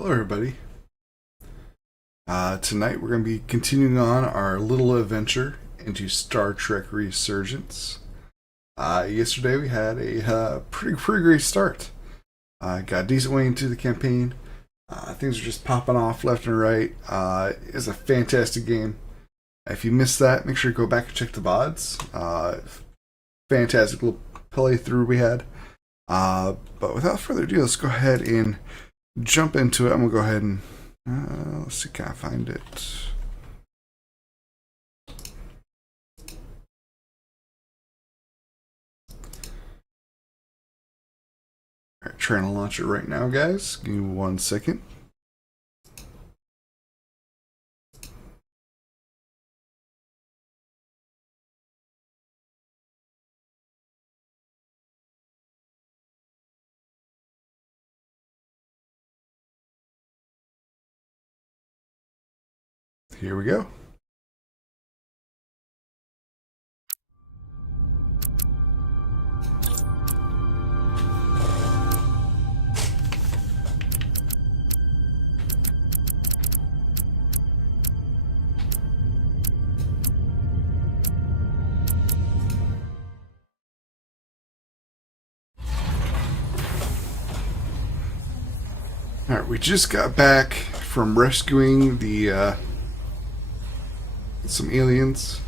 Hello, everybody. Tonight we're going to be continuing on our little adventure into Star Trek Resurgence. Yesterday we had a pretty great start. Got a decent way into the campaign. Things are just popping off left and right. It's a fantastic game. If you missed that, make sure you go back and check the VODs. Fantastic little playthrough we had. But without further ado, let's go ahead and jump into it. I'm gonna go ahead and let's see, can I find it? Alright, trying to launch it right now, guys. Give me 1 second. Here we go. Alright, we just got back from rescuing the some aliens,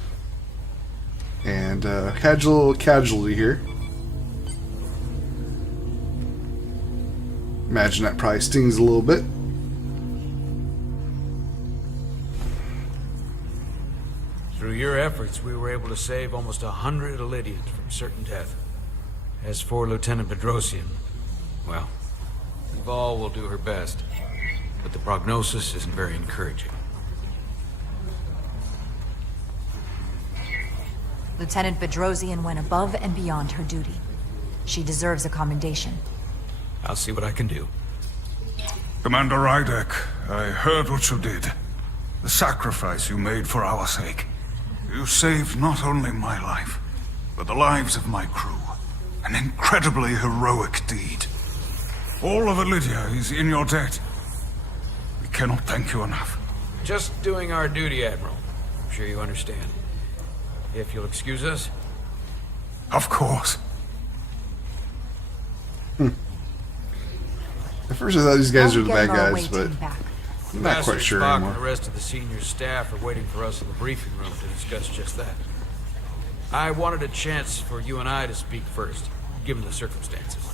and had a little casualty here. Imagine that probably stings a little bit. Through your efforts, we were able to save almost 100 Elydians from certain death. As for Lieutenant Bedrosian, well, Val will do her best, but the prognosis isn't very encouraging. Lieutenant Bedrosian went above and beyond her duty. She deserves a commendation. I'll see what I can do. Commander Rydek, I heard what you did. The sacrifice you made for our sake. You saved not only my life, but the lives of my crew. An incredibly heroic deed. All of Elydia is in your debt. We cannot thank you enough. Just doing our duty, Admiral. I'm sure you understand. If you'll excuse us. Of course. At first I thought these guys were the bad Don't get in our guys, way, but team back. I'm not quite sure Spock anymore. and the rest of the senior staff are waiting for us in the briefing room to discuss just that. I wanted a chance for you and I to speak first, given the circumstances.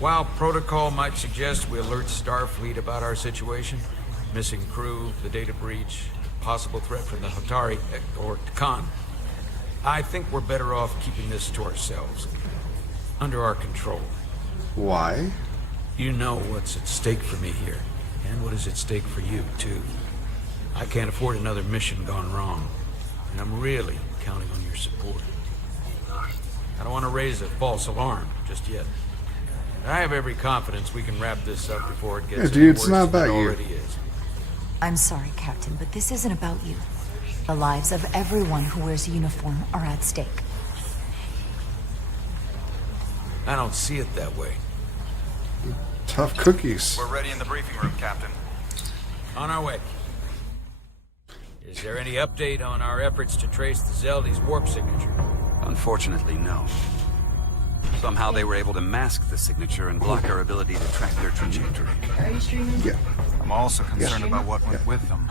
While protocol might suggest we alert Starfleet about our situation, missing crew, the data breach, possible threat from the Hatari or Takan, I think we're better off keeping this to ourselves, under our control. Why? You know what's at stake for me here, and what is at stake for you, too. I can't afford another mission gone wrong, and I'm really counting on your support. I don't want to raise a false alarm just yet. I have every confidence we can wrap this up before it gets any dude, it's worse not than about it you. already is. I'm sorry, Captain, but this isn't about you. The lives of everyone who wears a uniform are at stake. I don't see it that way. Tough cookies. We're ready in the briefing room, Captain. On our way. Is there any update on our efforts to trace the Zeldy's warp signature? Unfortunately, no. Somehow they were able to mask the signature and block our ability to track their trajectory. Yeah. I'm also concerned Yeah. about what went with them.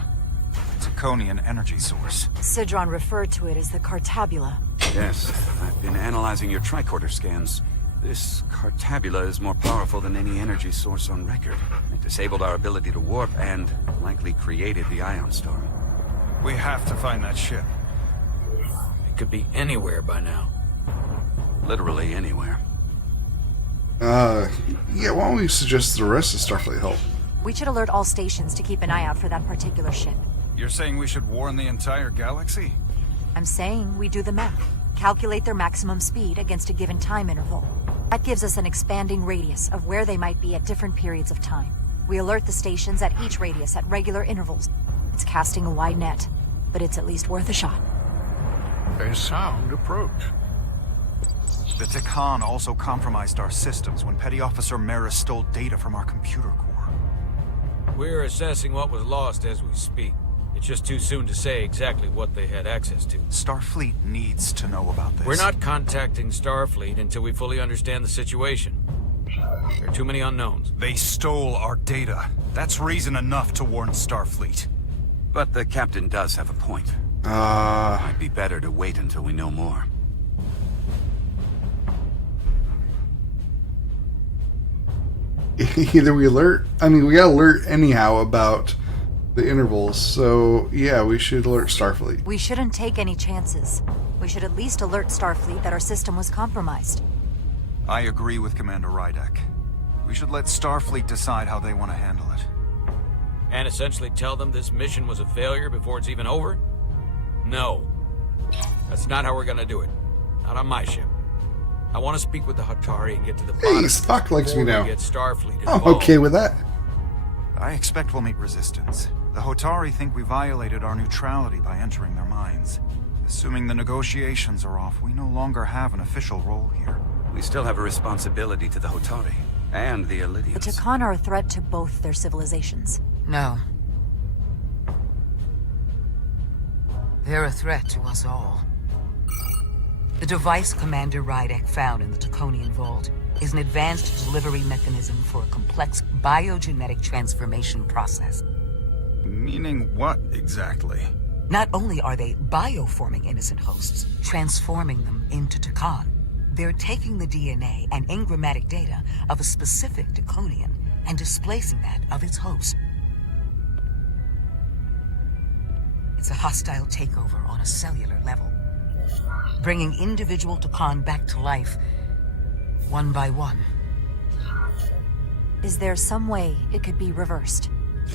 It's a Conian energy source. Sidron referred to it as the Cartabula. Yes, I've been analyzing your tricorder scans. This Cartabula is more powerful than any energy source on record. It disabled our ability to warp and likely created the ion storm. We have to find that ship. It could be anywhere by now. Literally anywhere. Yeah, why don't we suggest the rest of Starfleet help? We should alert all stations to keep an eye out for that particular ship. You're saying we should warn the entire galaxy? I'm saying we do the math. Calculate their maximum speed against a given time interval. That gives us an expanding radius of where they might be at different periods of time. We alert the stations at each radius at regular intervals. It's casting a wide net, but it's at least worth a shot. A sound approach. The Tikan also compromised our systems when Petty Officer Maris stole data from our computer core. We're assessing what was lost as we speak. It's just too soon to say exactly what they had access to. Starfleet needs to know about this. We're not contacting Starfleet until we fully understand the situation. There are too many unknowns. They stole our data. That's reason enough to warn Starfleet. But the captain does have a point. Uh, Might be better to wait until we know more. either we alert. I mean, we gotta alert anyhow about the intervals. So yeah, we should alert Starfleet. We shouldn't take any chances. We should at least alert Starfleet that our system was compromised. I agree with Commander Rydek. We should let Starfleet decide how they want to handle it. And essentially tell them this mission was a failure before it's even over? No. That's not how we're gonna do it. Not on my ship. I want to speak with the Hatari and get to the bottom Hey, Spock likes me before now. we get Starfleet I'm involved. okay with that. I expect we'll meet resistance. The Hotari think we violated our neutrality by entering their minds. Assuming the negotiations are off, we no longer have an official role here. We still have a responsibility to the Hotari and the The Ilidians. Tikan are a threat to both their civilizations. No. They're a threat to us all. The device Commander Rydek found in the Taconian Vault is an advanced delivery mechanism for a complex biogenetic transformation process. Meaning what, exactly? Not only are they bioforming innocent hosts, transforming them into Takan, they're taking the DNA and engrammatic data of a specific Taconian and displacing that of its host. It's a hostile takeover on a cellular level, bringing individual Takan back to life, one by one. Is there some way it could be reversed?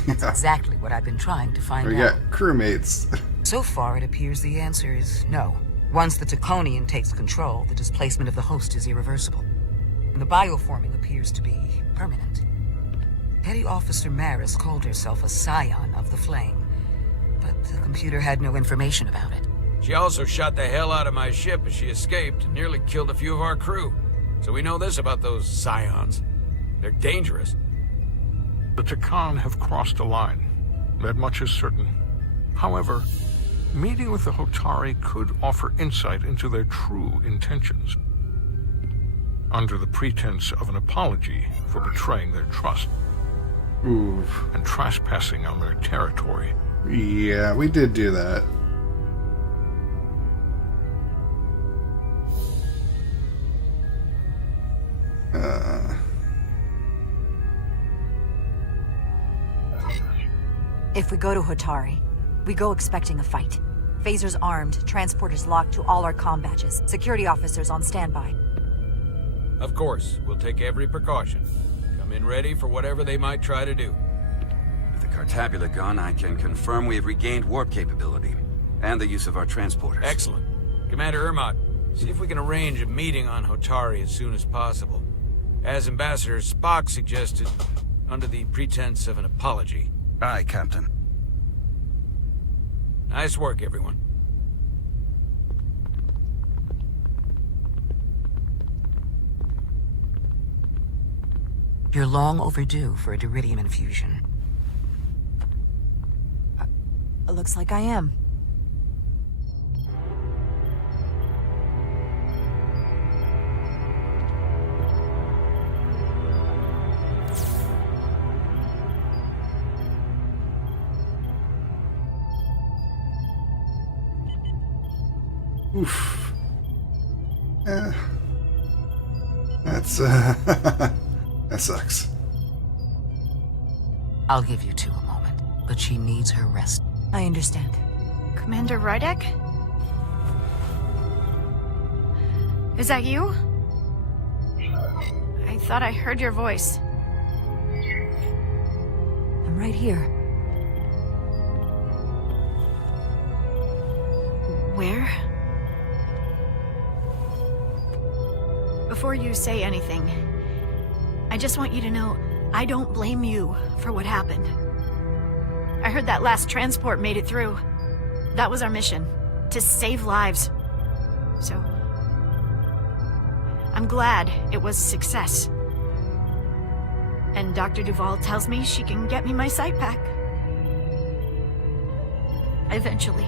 That's exactly what I've been trying to find We out. got crewmates. So far, it appears the answer is no. Once the Taconian takes control, the displacement of the host is irreversible. And the bioforming appears to be permanent. Petty Officer Maris called herself a scion of the Flame, but the computer had no information about it. She also shot the hell out of my ship as she escaped and nearly killed a few of our crew. So we know this about those scions. They're dangerous. The Takan have crossed a line. That much is certain. However, meeting with the Hotari could offer insight into their true intentions. Under the pretense of an apology for betraying their trust Oof. and trespassing on their territory. Yeah, we did do that. If we go to Hotari, we go expecting a fight. Phasers armed, transporters locked to all our comm badges, security officers on standby. Of course, we'll take every precaution. Come in ready for whatever they might try to do. With the Cartabula gone, I can confirm we have regained warp capability and the use of our transporters. Excellent. Commander Ermot, see if we can arrange a meeting on Hotari as soon as possible. As Ambassador Spock suggested, under the pretense of an apology. Aye, Captain. Nice work, everyone. You're long overdue for a Deridium infusion. It looks like I am. Oof. That's that sucks. I'll give you two a moment, but she needs her rest. I understand. Commander Rydek? Is that you? I thought I heard your voice. I'm right here. Where? Before you say anything, I just want you to know I don't blame you for what happened. I heard that last transport made it through. That was our mission, to save lives. So, I'm glad it was a success. And Dr. Duval tells me she can get me my sight back. Eventually.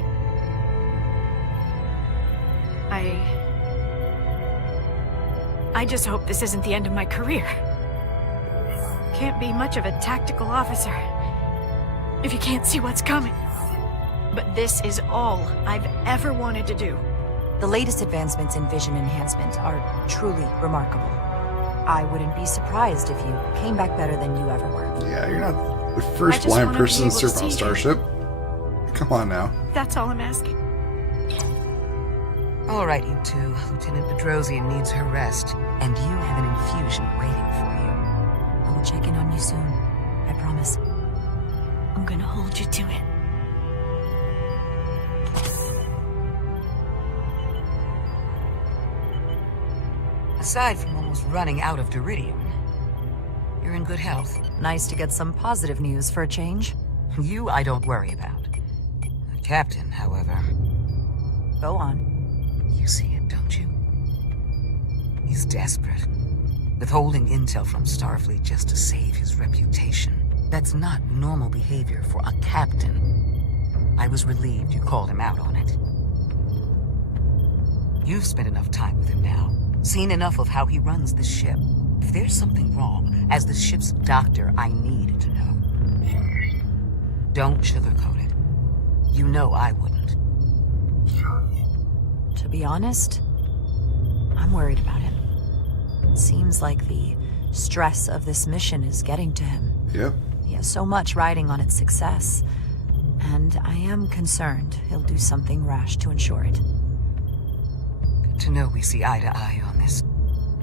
I just hope this isn't the end of my career. Can't be much of a tactical officer if you can't see what's coming. But this is all I've ever wanted to do. The latest advancements in vision enhancement are truly remarkable. I wouldn't be surprised if you came back better than you ever were. Yeah, you're not the first just blind wanna be person to able to serve on see. Starship. Come on now. That's all I'm asking. All right, you two. Lieutenant Bedrosian needs her rest, and you have an infusion waiting for you. I will check in on you soon. I promise. I'm gonna hold you to it. Aside from almost running out of Duridium, you're in good health. Nice to get some positive news for a change. You I don't worry about. The captain, however, Go on. you see it, don't you? He's desperate. Withholding intel from Starfleet just to save his reputation. That's not normal behavior for a captain. I was relieved you called him out on it. You've spent enough time with him now. Seen enough of how he runs the ship. If there's something wrong, as the ship's doctor, I need to know. Don't sugarcoat it. You know I wouldn't. To be honest, I'm worried about him. It seems like the stress of this mission is getting to him. Yep. He has so much riding on its success. And I am concerned he'll do something rash to ensure it. Good to know we see eye to eye on this.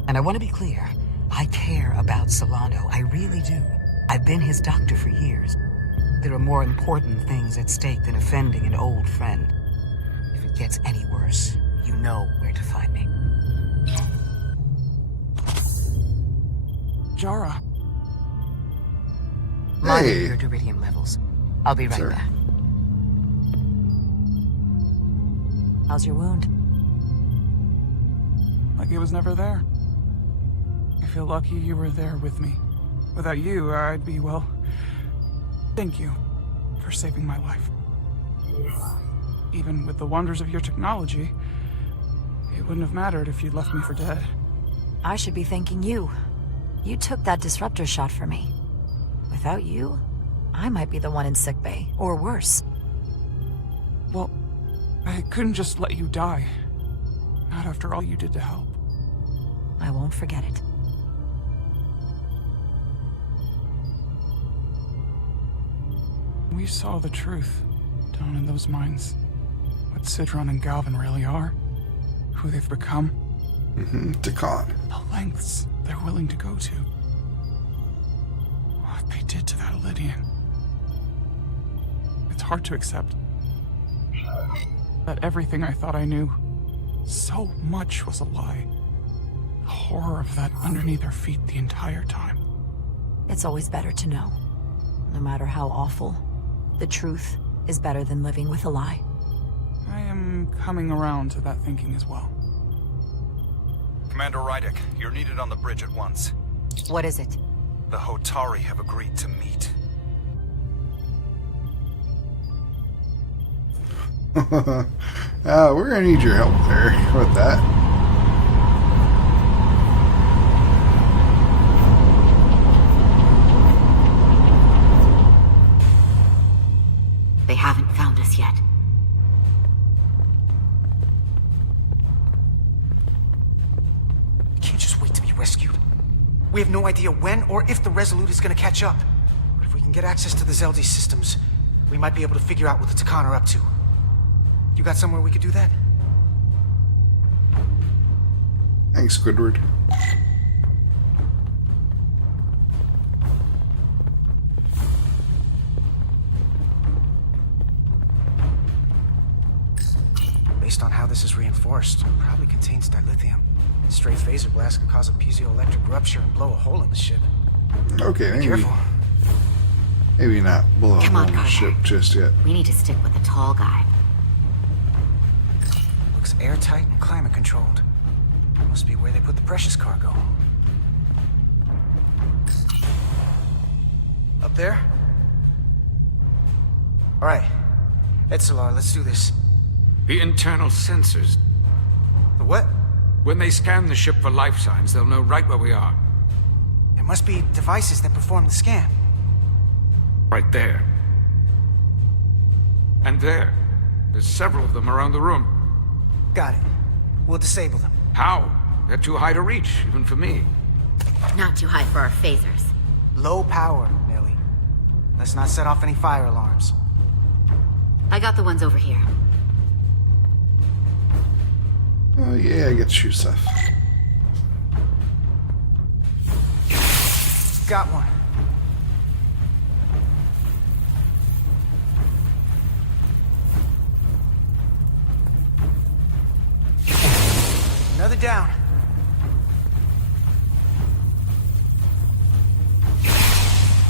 And I want to be clear. I care about Solano. I really do. I've been his doctor for years. There are more important things at stake than offending an old friend. If it gets any worse, you know where to find me. Jara. Monitor Hey. your Duridium levels. I'll be right Sir. back. How's your wound? Like it was never there. I feel lucky you were there with me. Without you, I'd be, well... Thank you for saving my life. Even with the wonders of your technology, it wouldn't have mattered if you'd left me for dead. I should be thanking you. You took that disruptor shot for me. Without you, I might be the one in sickbay, or worse. Well, I couldn't just let you die. Not after all you did to help. I won't forget it. We saw the truth down in those mines. What Sidron and Galvin really are. Who they've become. Takan. The lengths they're willing to go to. What they did to that Lydian. It's hard to accept. That everything I thought I knew, so much was a lie. The horror of that underneath our feet the entire time. It's always better to know. No matter how awful, the truth is better than living with a lie. I am coming around to that thinking as well. Commander Rydek, you're needed on the bridge at once. What is it? The Hotari have agreed to meet. We're gonna need your help there with that. They haven't found us yet. We can't just wait to be rescued. We have no idea when or if the Resolute is gonna catch up. But if we can get access to the Zeldi systems, we might be able to figure out what the Takan are up to. You got somewhere we could do that? Thanks, Squidward. Based on how this is reinforced, it probably contains dilithium. Stray phaser blast could cause a piezoelectric rupture and blow a hole in the ship. Okay, Be maybe, careful. maybe not blow Come on, up the Carter. ship just yet. We need to stick with the tall guy. Looks airtight and climate controlled. Must be where they put the precious cargo. Up there? Alright. Etzelar, let's do this. The internal sensors. The what? When they scan the ship for life signs, they'll know right where we are. There must be devices that perform the scan. Right there. And there. There's several of them around the room. Got it. We'll disable them. How? They're too high to reach, even for me. Not too high for our phasers. Low power, Millie. Let's not set off any fire alarms. I got the ones over here. Oh yeah, I get to shoot stuff. Got one. Another down.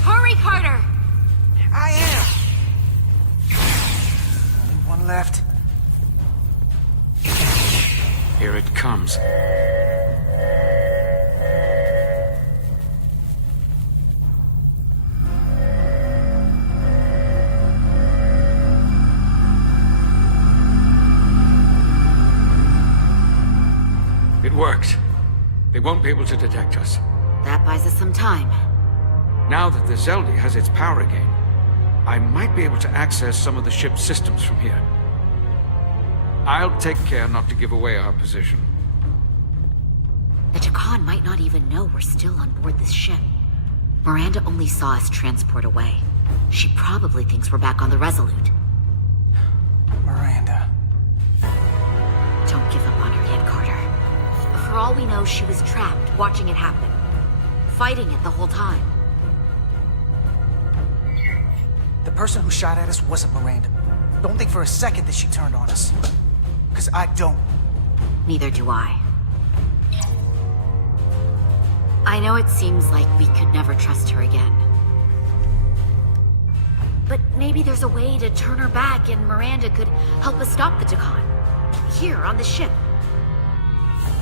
Hurry, Carter! I am! Only one left. Here it comes. It worked. They won't be able to detect us. That buys us some time. Now that the Zeldi has its power again, I might be able to access some of the ship's systems from here. I'll take care not to give away our position. The Takan might not even know we're still on board this ship. Miranda only saw us transport away. She probably thinks we're back on the Resolute. Miranda. Don't give up on her yet, Carter. For all we know, she was trapped, watching it happen. Fighting it the whole time. The person who shot at us wasn't Miranda. Don't think for a second that she turned on us. Because I don't. Neither do I. I know it seems like we could never trust her again. But maybe there's a way to turn her back and Miranda could help us stop the Takan. Here, on the ship.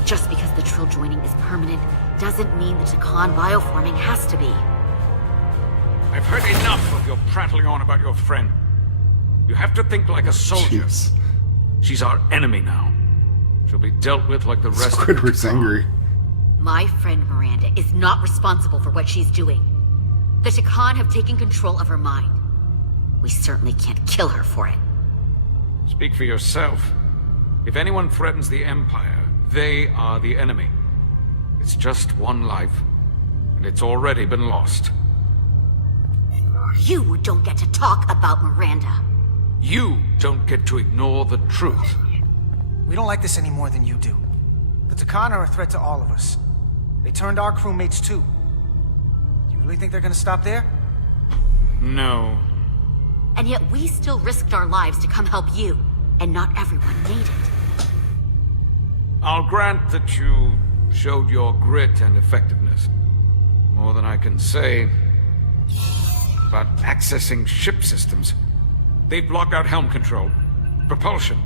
Just because the Trill joining is permanent doesn't mean the Takan bioforming has to be. I've heard enough of your prattling on about your friend. You have to think like a soldier. Jeez. She's our enemy now. She'll be dealt with like the rest of Squidward's the Takan. angry. My friend Miranda is not responsible for what she's doing. The Takan have taken control of her mind. We certainly can't kill her for it. Speak for yourself. If anyone threatens the Empire, they are the enemy. It's just one life, and it's already been lost. You don't get to talk about Miranda. You don't get to ignore the truth. We don't like this any more than you do. The Takan are a threat to all of us. They turned our crewmates too. You really think they're gonna stop there? No. And yet we still risked our lives to come help you, and not everyone made it. I'll grant that you showed your grit and effectiveness. More than I can say about accessing ship systems. They block out helm control, propulsion.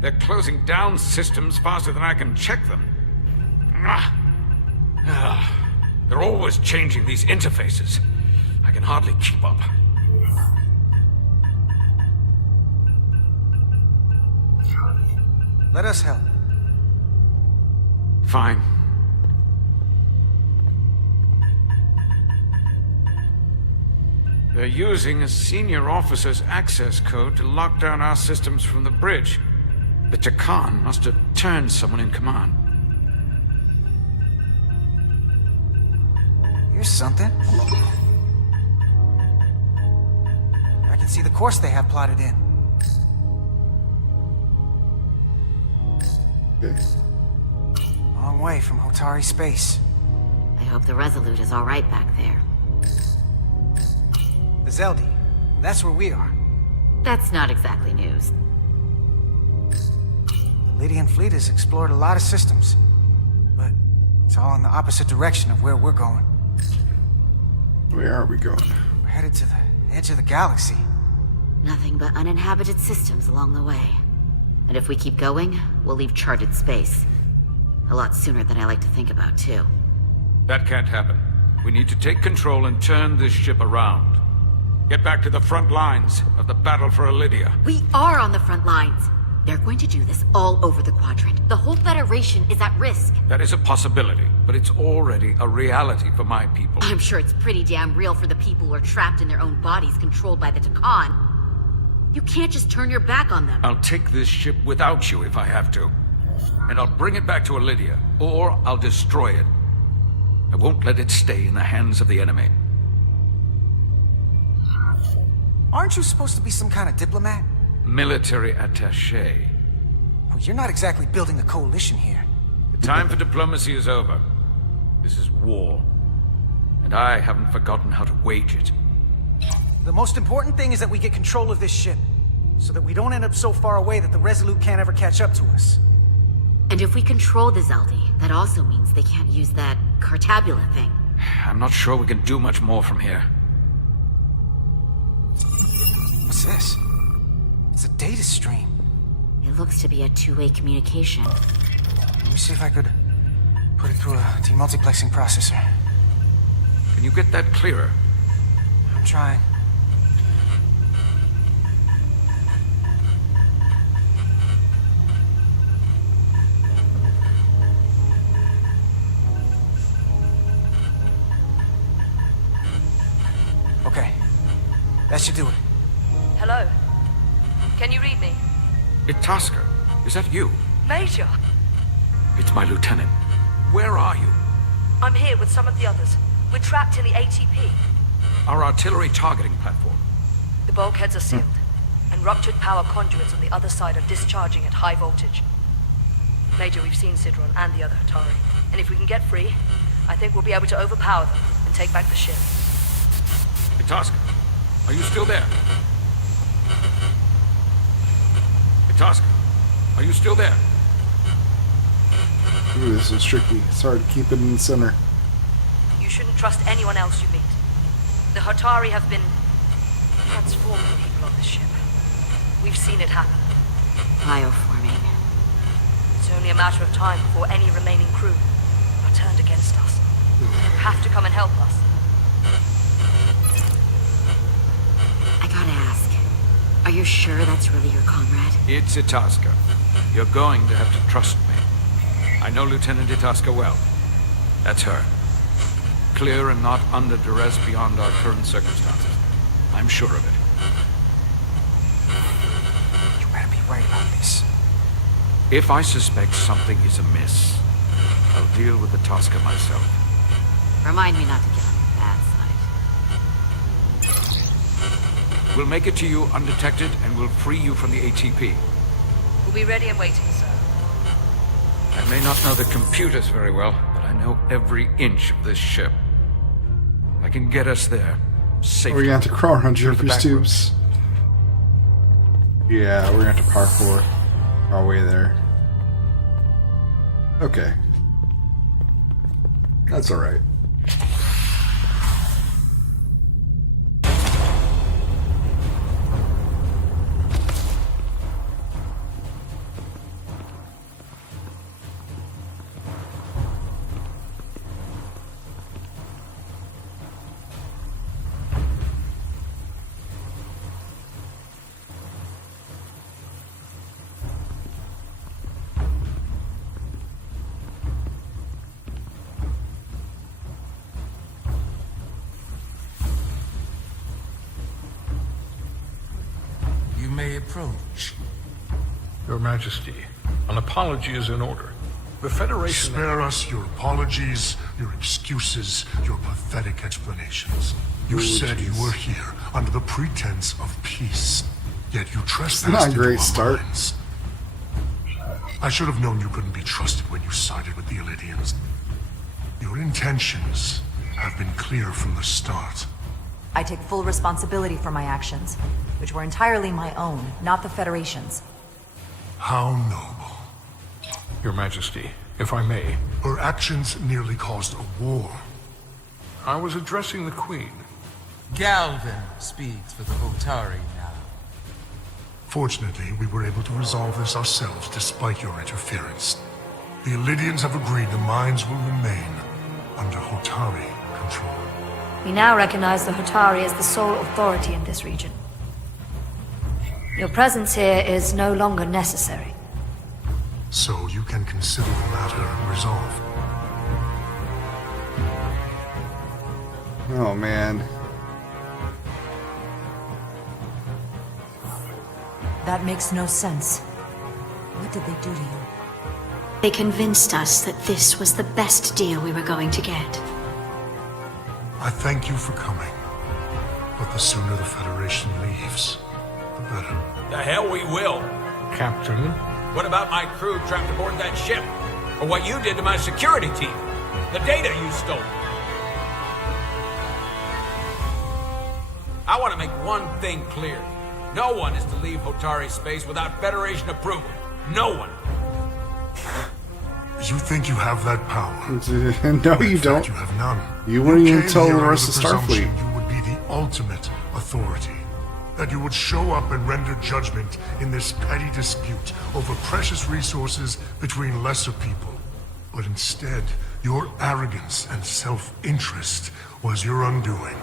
They're closing down systems faster than I can check them. They're always changing these interfaces. I can hardly keep up. Let us help. Fine. They're using a senior officer's access code to lock down our systems from the bridge. The Takan must have turned someone in command. Here's something. I can see the course they have plotted in. Okay. Long way from Hotari space. I hope the Resolute is all right back there. The Zeldi. That's where we are. That's not exactly news. The Lydian fleet has explored a lot of systems. But it's all in the opposite direction of where we're going. Where are we going? We're headed to the edge of the galaxy. Nothing but uninhabited systems along the way. And if we keep going, we'll leave charted space. A lot sooner than I like to think about, too. That can't happen. We need to take control and turn this ship around. Get back to the front lines of the battle for Elydia. We are on the front lines. They're going to do this all over the Quadrant. The whole Federation is at risk. That is a possibility, but it's already a reality for my people. I'm sure it's pretty damn real for the people who are trapped in their own bodies controlled by the Takan. You can't just turn your back on them. I'll take this ship without you if I have to. And I'll bring it back to Elydia, or I'll destroy it. I won't let it stay in the hands of the enemy. Aren't you supposed to be some kind of diplomat? Military attaché. Well, you're not exactly building a coalition here. The time for diplomacy is over. This is war. And I haven't forgotten how to wage it. The most important thing is that we get control of this ship, so that we don't end up so far away that the Resolute can't ever catch up to us. And if we control the Zeldi, that also means they can't use that Cartabula thing. I'm not sure we can do much more from here. What's this? It's a data stream. It looks to be a two-way communication. Let me see if I could put it through a demultiplexing processor. Can you get that clearer? I'm trying. Okay. That should do it. Hello? Can you read me? Itasca, is that you? Major! It's my lieutenant. Where are you? I'm here with some of the others. We're trapped in the ATP. Our artillery targeting platform. The bulkheads are sealed, and ruptured power conduits on the other side are discharging at high voltage. Major, we've seen Sidron and the other Hatari, and if we can get free, I think we'll be able to overpower them and take back the ship. Itasca, are you still there? Itasca, are you still there? Ooh, this is tricky. It's hard to keep it in the center. You shouldn't trust anyone else you meet. The Hatari have been transforming people on this ship. We've seen it happen. Bioforming. It's only a matter of time before any remaining crew are turned against us. You have to come and help us. I gotta ask, are you sure that's really your comrade? It's Itasca. You're going to have to trust me. I know Lieutenant Itasca well. That's her. Clear and not under duress beyond our current circumstances. I'm sure of it. You better be right about this. If I suspect something is amiss, I'll deal with Itasca myself. Remind me not to get on the bad side. We'll make it to you undetected, and we'll free you from the ATP. We'll be ready and waiting, sir. I may not know the computers very well, but I know every inch of this ship. I can get us there safely. We're gonna have to crawl around Through the Jeffrey's back tubes. Yeah, we're gonna have to parkour our way there. Okay. That's alright. You may approach. Your Majesty, an apology is in order. The Federation... Spare us your apologies, your excuses, your pathetic explanations. You said you were here under the pretense of peace, yet you trespassed Not a into great our start. minds. I should have known you couldn't be trusted when you sided with the Elydians. Your intentions have been clear from the start. I take full responsibility for my actions, which were entirely my own, not the Federation's. How noble. Your Majesty, if I may. Her actions nearly caused a war. I was addressing the Queen. Galvin speaks for the Hotari now. Fortunately, we were able to resolve this ourselves despite your interference. The Illidians have agreed the mines will remain under Hotari control. We now recognize the Hotari as the sole authority in this region. Your presence here is no longer necessary. So you can consider the matter resolved. Oh man. That makes no sense. What did they do to you? They convinced us that this was the best deal we were going to get. I thank you for coming. But the sooner the Federation leaves, the better. The hell we will. Captain, What about my crew trapped aboard that ship? Or what you did to my security team? The data you stole? I want to make one thing clear. No one is to leave Hotari space without Federation approval. No one. You think you have that power? No, you don't. You have none. You wouldn't even came tell here the under rest of presumption Starfleet. You would be the ultimate authority. That you would show up and render judgment in this petty dispute over precious resources between lesser people. But instead, your arrogance and self-interest was your undoing.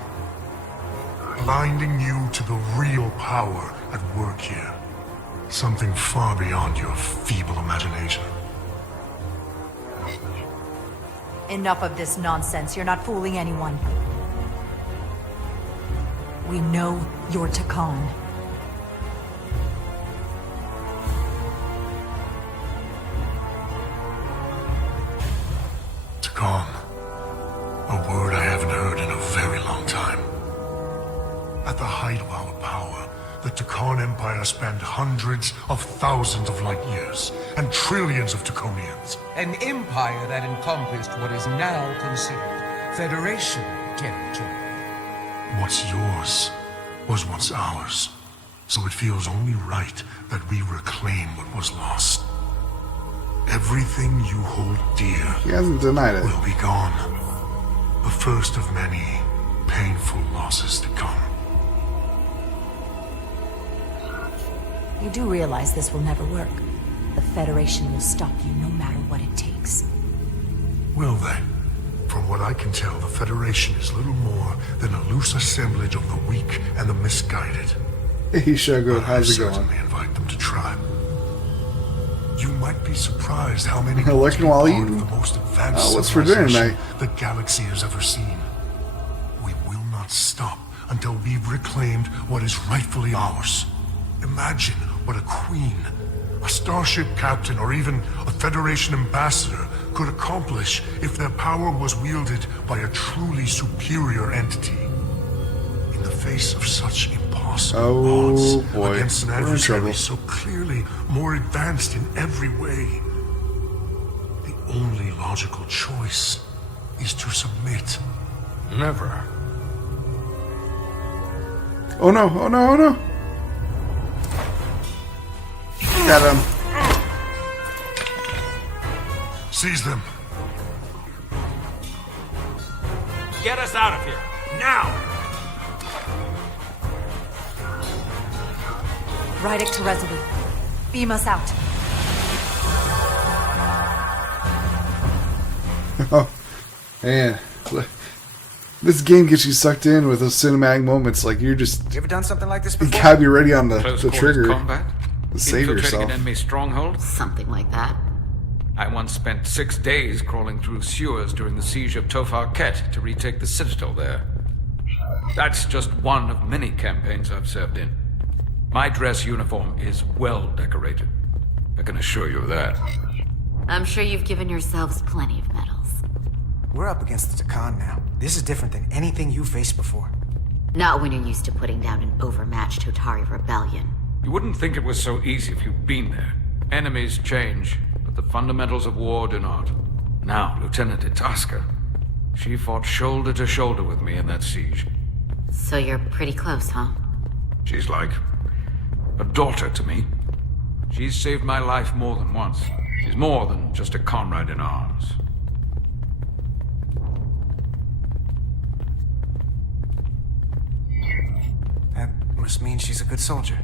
Blinding you to the real power at work here. Something far beyond your feeble imagination. Enough of this nonsense. You're not fooling anyone. We know you're Takan. Takan. A word I haven't heard in a very long time. At the height of our power, the Takan Empire spanned hundreds of thousands of light years and trillions of Taconians. An empire that encompassed what is now considered Federation territory. What's yours was once ours, so it feels only right that we reclaim what was lost. Everything you hold dear He hasn't denied it. will be gone. The first of many painful losses to come. You do realize this will never work. The Federation will stop you no matter what it takes. Will they? From what I can tell, the Federation is little more than a loose assemblage of the weak and the misguided. Hey, Shogo, how's it going? Certainly invite them to try. You might be surprised how many Looking while part eating? of the most advanced What's for dinner civilization tonight? the galaxy has ever seen. We will not stop until we've reclaimed what is rightfully ours. Imagine what a queen, a starship captain, or even a Federation ambassador could accomplish if their power was wielded by a truly superior entity. In the face of such impossible odds boy. against an We're in adversary trouble. so clearly more advanced in every way, the only logical choice is to submit. never. Oh no, oh no, oh no. Got him. Seize them. Get us out of here. Now! Rydick to Resolute. Beam us out. Oh, man. This game gets you sucked in with those cinematic moments. Like, you're just... You ever done something like this You before? gotta be ready on the Close trigger. quarters combat? To save Infiltrating yourself. an enemy stronghold? Something like that. I once spent 6 days crawling through sewers during the siege of Tofar Ket to retake the citadel there. That's just one of many campaigns I've served in. My dress uniform is well decorated. I can assure you of that. I'm sure you've given yourselves plenty of medals. We're up against the Takan now. This is different than anything you faced before. Not when you're used to putting down an overmatched Hotari rebellion. You wouldn't think it was so easy if you'd been there. Enemies change, but the fundamentals of war do not. Now, Lieutenant Itasca, she fought shoulder to shoulder with me in that siege. So you're pretty close, huh? She's like a daughter to me. She's saved my life more than once. She's more than just a comrade in arms. That must mean she's a good soldier.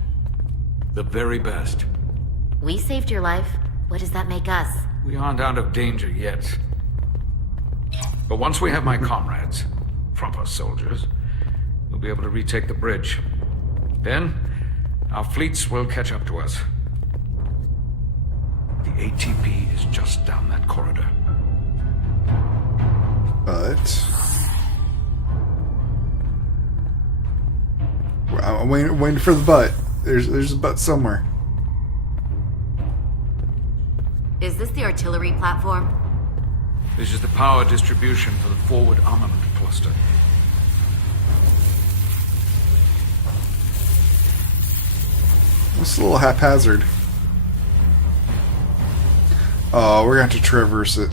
The very best. We saved your life. What does that make us? We aren't out of danger yet. But once we have my comrades, proper soldiers, we'll be able to retake the bridge. Then, our fleets will catch up to us. The ATP is just down that corridor. But I'm waiting for the butt. There's a butt somewhere. Is this the artillery platform? This is the power distribution for the forward armament cluster. It's a little haphazard. Oh, we're going to have to traverse it.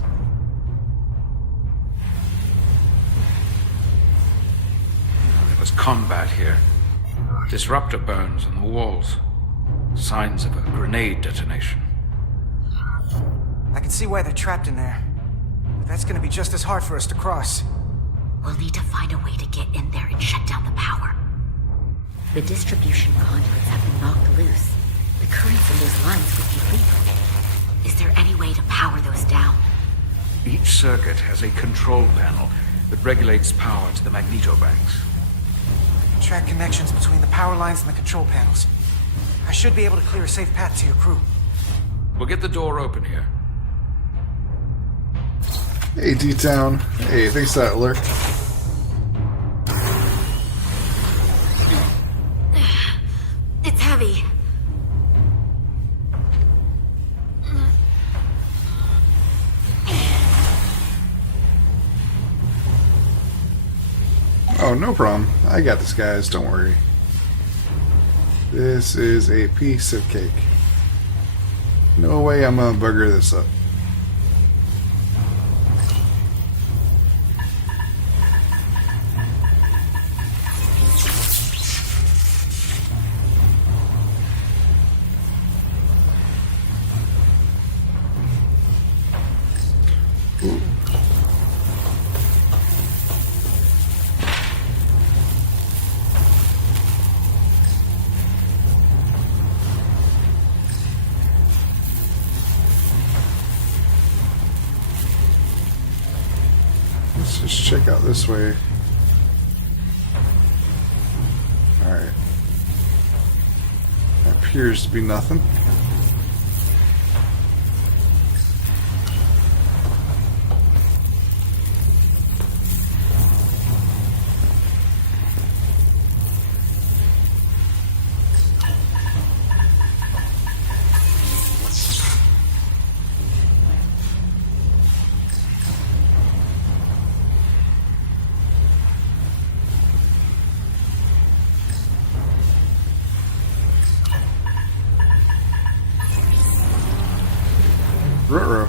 There was combat here. Disruptor burns on the walls. Signs of a grenade detonation. I can see why they're trapped in there. But that's gonna be just as hard for us to cross. We'll need to find a way to get in there and shut down the power. The distribution conduits have been knocked loose. The currents in those lines would be lethal. Is there any way to power those down? Each circuit has a control panel that regulates power to the magnetobanks. Track connections between the power lines and the control panels. I should be able to clear a safe path to your crew. We'll get the door open here. Hey, D-Town. Hey, thanks for that alert. It's heavy. Oh, no problem. I got this, guys. Don't worry. This is a piece of cake. No way I'm gonna bugger this up. Ooh. Let's just check out this way. Alright. Appears to be nothing. Ruh-roh.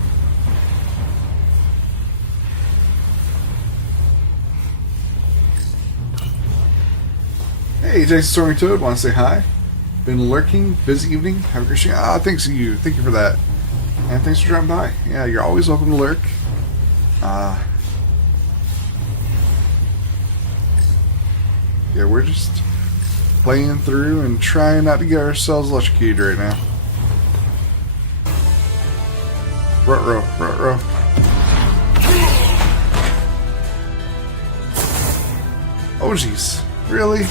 Hey, Jason Stormy Toad, want to say hi? Been lurking, busy evening. Have a great day. Ah, thanks to you. Thank you for that. And thanks for dropping by. Yeah, you're always welcome to lurk. Yeah, we're just playing through and trying not to get ourselves electrocuted right now. Ruh-roh, ruh-roh. Oh, jeez. Really?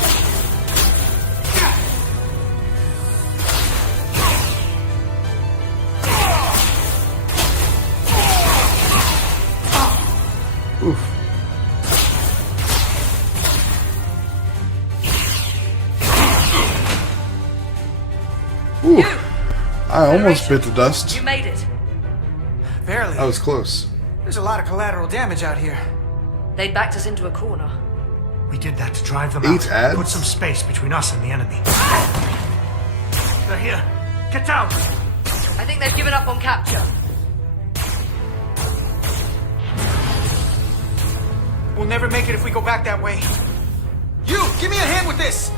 Oof. Ooh. I almost bit the dust. You made it. Barely. That was close. There's a lot of collateral damage out here. They backed us into a corner. We did that to drive them 8 out. ads? Put some space between us and the enemy. They're here. Get down! I think they've given up on capture. We'll never make it if we go back that way. You! Give me a hand with this!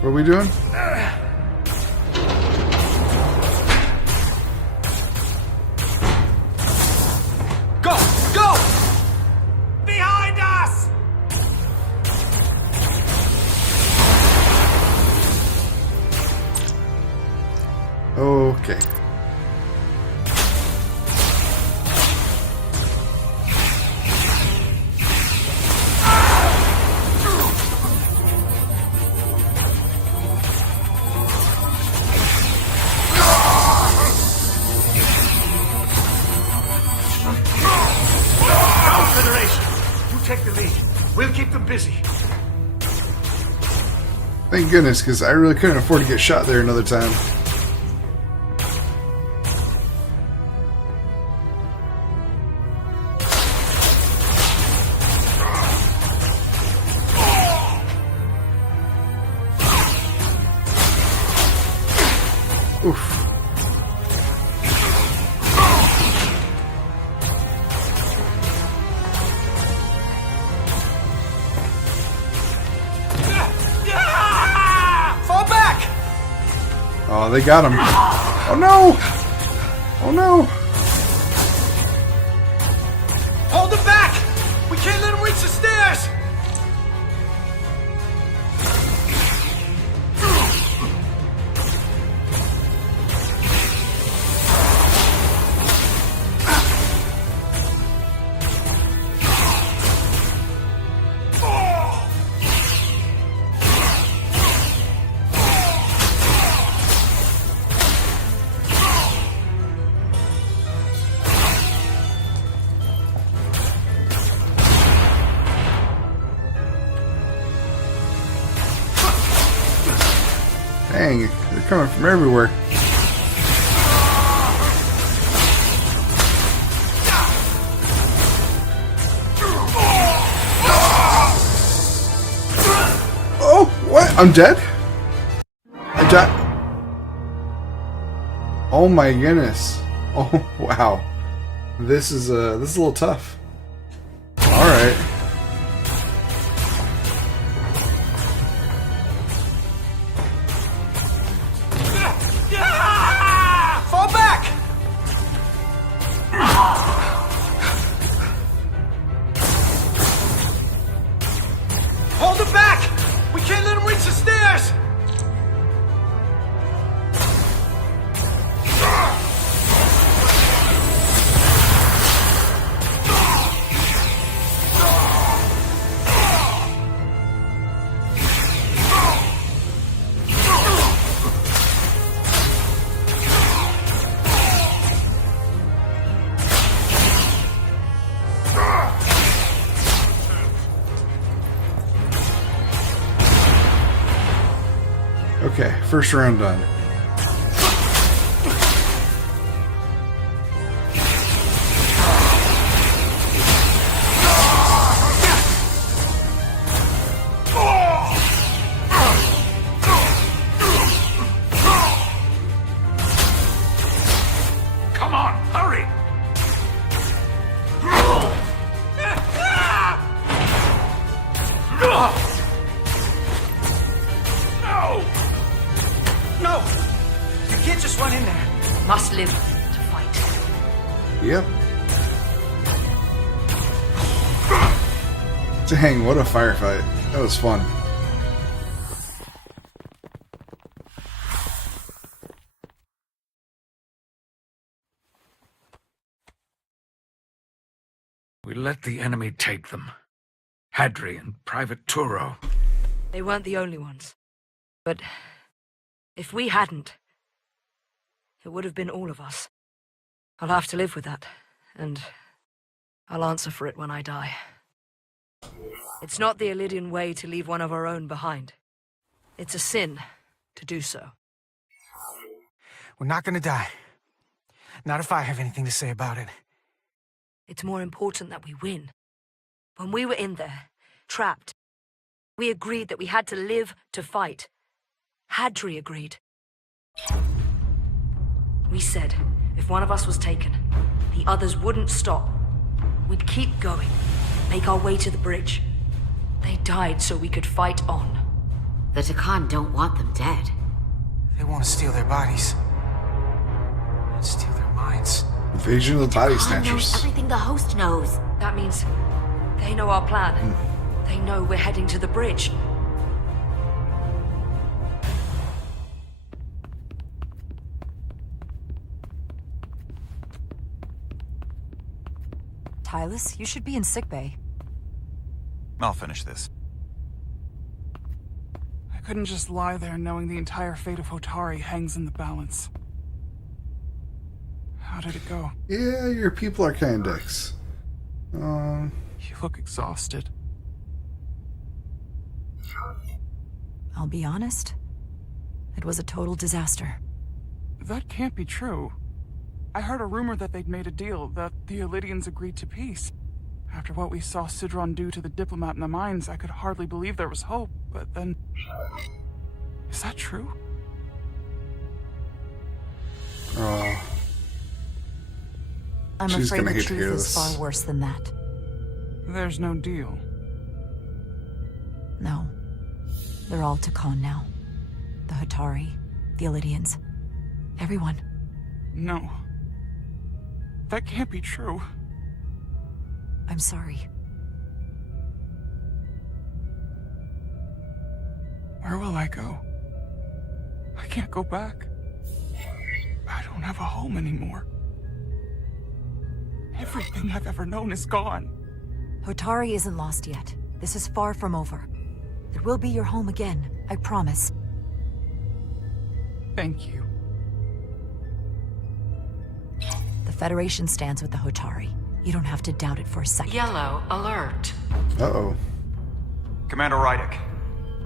What are we doing? Go! Go! Behind us! Okay. take the lead. We'll keep them busy. Thank goodness, because I really couldn't afford to get shot there another time. Oof. Oh, they got him. Oh no! Oh no! Hold them back! We can't let them reach the stairs! Dang, they're coming from everywhere. Oh, what? I'm dead? I died. Oh my goodness. Oh wow. This is a little tough. Alright. Fall back! Hold them back! We can't let them reach the stairs! Okay, first round done. Come on, hurry! No! No! You can't just run in there. Must live to fight. Yep. Dang, what a firefight. That was fun. We let the enemy take them. Hadri and Private Turo. They weren't the only ones. But if we hadn't, it would have been all of us. I'll have to live with that, and I'll answer for it when I die. It's not the Illydian way to leave one of our own behind. It's a sin to do so. We're not gonna die. Not if I have anything to say about it. It's more important that we win. When we were in there, trapped, we agreed that we had to live to fight. Hadri agreed. We said, if one of us was taken, the others wouldn't stop. We'd keep going, make our way to the bridge. They died so we could fight on. The Takan don't want them dead. They want to steal their bodies. And steal their minds. Invasion of the Body Takan knows Snatchers. everything the host knows. That means they know our plan. They know we're heading to the bridge. Tylus, you should be in sickbay. I'll finish this. I couldn't just lie there knowing the entire fate of Hotari hangs in the balance. How did it go? Yeah, your people are kind of dicks. You look exhausted. I'll be honest. It was a total disaster. That can't be true. I heard a rumor that they'd made a deal, that the Elydians agreed to peace. After what we saw Sidron do to the diplomat in the mines, I could hardly believe there was hope, but then... Is that true? Oh. I'm She's afraid gonna the hate to truth hear is this. far worse than that. There's no deal. No. They're all Takan now. The Hatari, the Elydians, everyone. No. That can't be true. I'm sorry. Where will I go? I can't go back. I don't have a home anymore. Everything I've ever known is gone. Hotari isn't lost yet. This is far from over. It will be your home again, I promise. Thank you. The Federation stands with the Hotari. You don't have to doubt it for a second. Yellow alert. Uh-oh. Commander Rydick,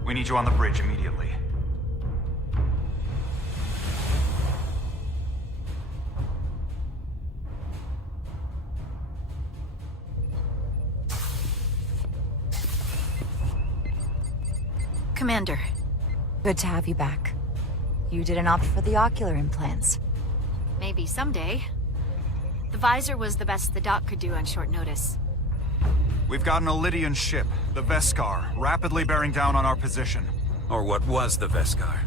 we need you on the bridge immediately. Commander. Good to have you back. You didn't opt for the ocular implants. Maybe someday. The visor was the best the doc could do on short notice. We've got an Elydian ship, the Veskar, rapidly bearing down on our position. Or what was the Veskar?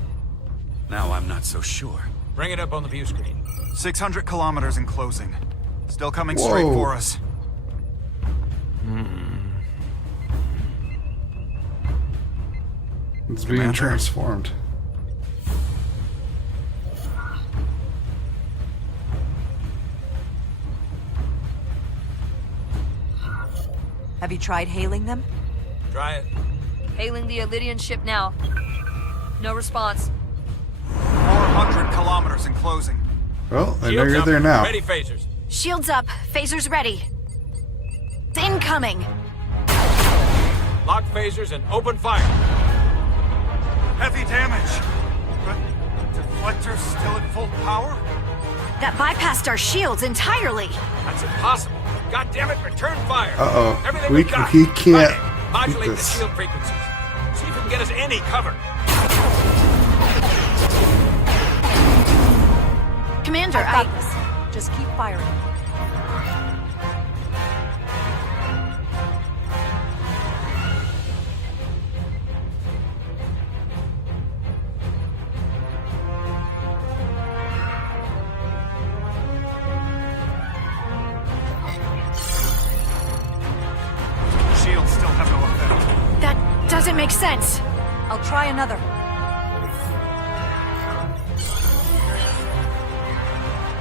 Now I'm not so sure. Bring it up on the view screen. 600 kilometers in closing. Still coming Whoa. straight for us. It's being Commander? transformed. Have you tried hailing them? Try it. Hailing the Elydian ship now. No response. 400 kilometers in closing. Well, I know Shields you're up. there now. Ready, phasers. Shields up. Phasers ready. Incoming. Lock phasers and open fire. Heavy damage. But deflectors still at full power? That bypassed our shields entirely. That's impossible. God damn it, return fire. Uh-oh. Everything We we've got. can't Friday, beat modulate the this. shield frequencies. See if we can get us any cover. Commander, I've got this. Just keep firing. Shields still have no effect. That doesn't make sense. I'll try another.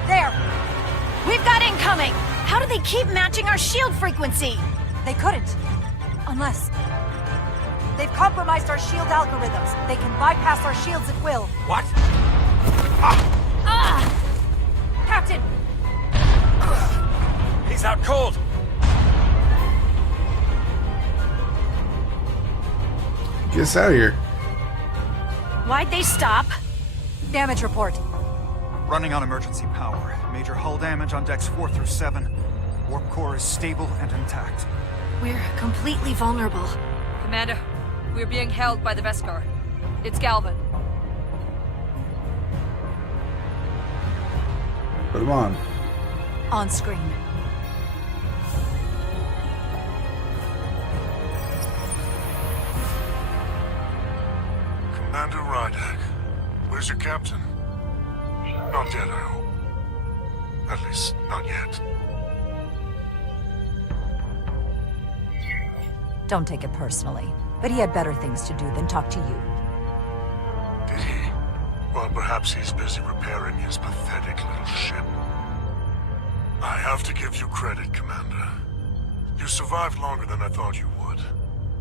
There! We've got incoming! How do they keep matching our shield frequency? They couldn't. Unless... They've compromised our shield algorithms. They can bypass our shields at will. What? Captain! He's out cold. Get us out of here. Why'd they stop? Damage report. Running on emergency power. Major hull damage on decks 4 through 7. Warp core is stable and intact. We're completely vulnerable. Commander, we're being held by the Veskar. It's Galvin. Put him on. On screen. Commander Rydick, where's your captain? Not dead, I hope. At least, not yet. Don't take it personally, but he had better things to do than talk to you. Did he? Well, perhaps he's busy repairing his pathetic little ship. I have to give you credit, Commander. You survived longer than I thought you would.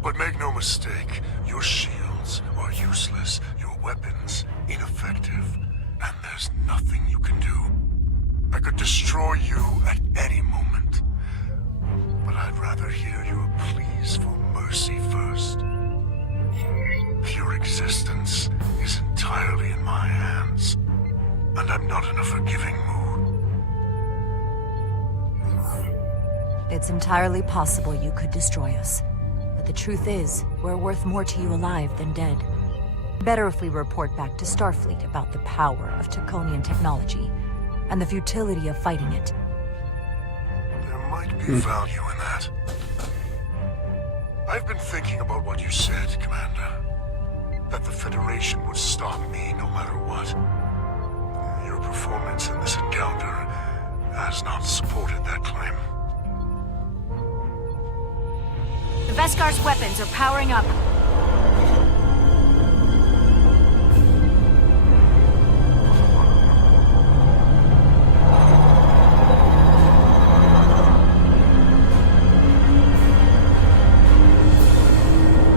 But make no mistake, your shields are useless, your weapons ineffective, and there's nothing you can do. I could destroy you at any moment. But I'd rather hear your pleas for mercy first. Your existence is entirely in my hands, and I'm not in a forgiving mood. It's entirely possible you could destroy us. But the truth is, we're worth more to you alive than dead. Better if we report back to Starfleet about the power of Taconian technology and the futility of fighting it. There might be value in that. I've been thinking about what you said, Commander. That the Federation would stop me no matter what. Your performance in this encounter has not supported that claim. The Veskar's weapons are powering up.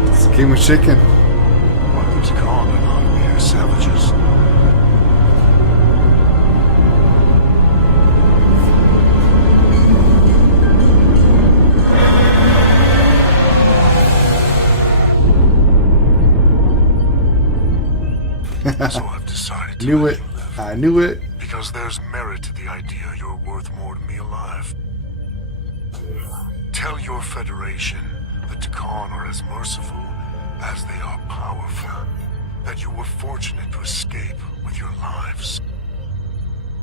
It's a game of chicken. What the Khan are not mere savages. So I've decided to Knew let it. you live. I knew it. Because there's merit to the idea you're worth more to me alive. Tell your Federation that the Khan are as merciful as they are powerful. That you were fortunate to escape with your lives.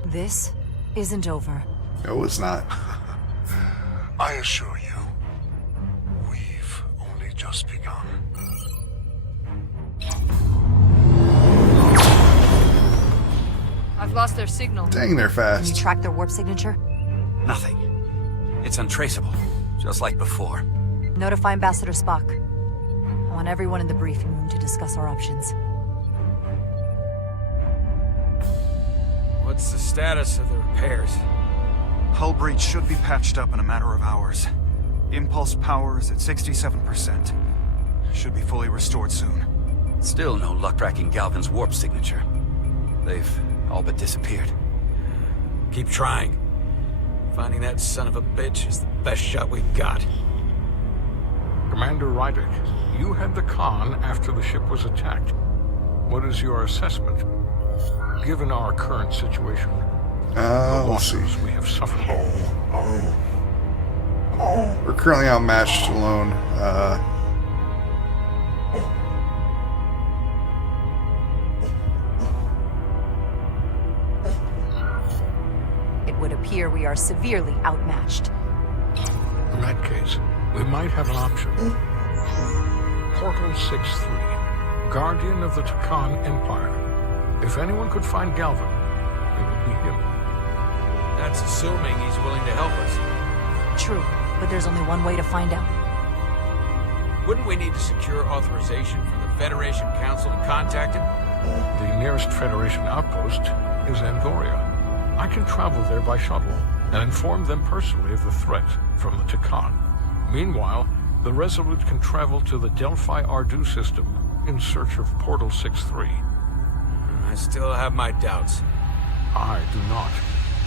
This isn't over. No, it's not. I assure you, we've only just begun. I've lost their signal. Dang, they're Can you fast. track their warp signature? Nothing. It's untraceable, just like before. Notify Ambassador Spock. I want everyone in the briefing room to discuss our options. What's the status of the repairs? Hull breach should be patched up in a matter of hours. Impulse power is at 67%. Should be fully restored soon. Still no luck tracking Galvin's warp signature. They've all but disappeared. Keep trying. Finding that son of a bitch is the best shot we've got. Commander Rydick, you had the Khan after the ship was attacked. What is your assessment? Given our current situation, the Let's see. losses we have suffered. We're currently outmatched alone. It would appear we are severely outmatched. In that case, we might have an option. Portal 6-3, Guardian of the Takan Empire. If anyone could find Galvin, it would be him. That's assuming he's willing to help us. True, but there's only one way to find out. Wouldn't we need to secure authorization from the Federation Council to contact him? The nearest Federation outpost is Andoria. I can travel there by shuttle and inform them personally of the threat from the Takan. Meanwhile, the Resolute can travel to the Delphi Ardu system in search of Portal 6-3. I still have my doubts. I do not.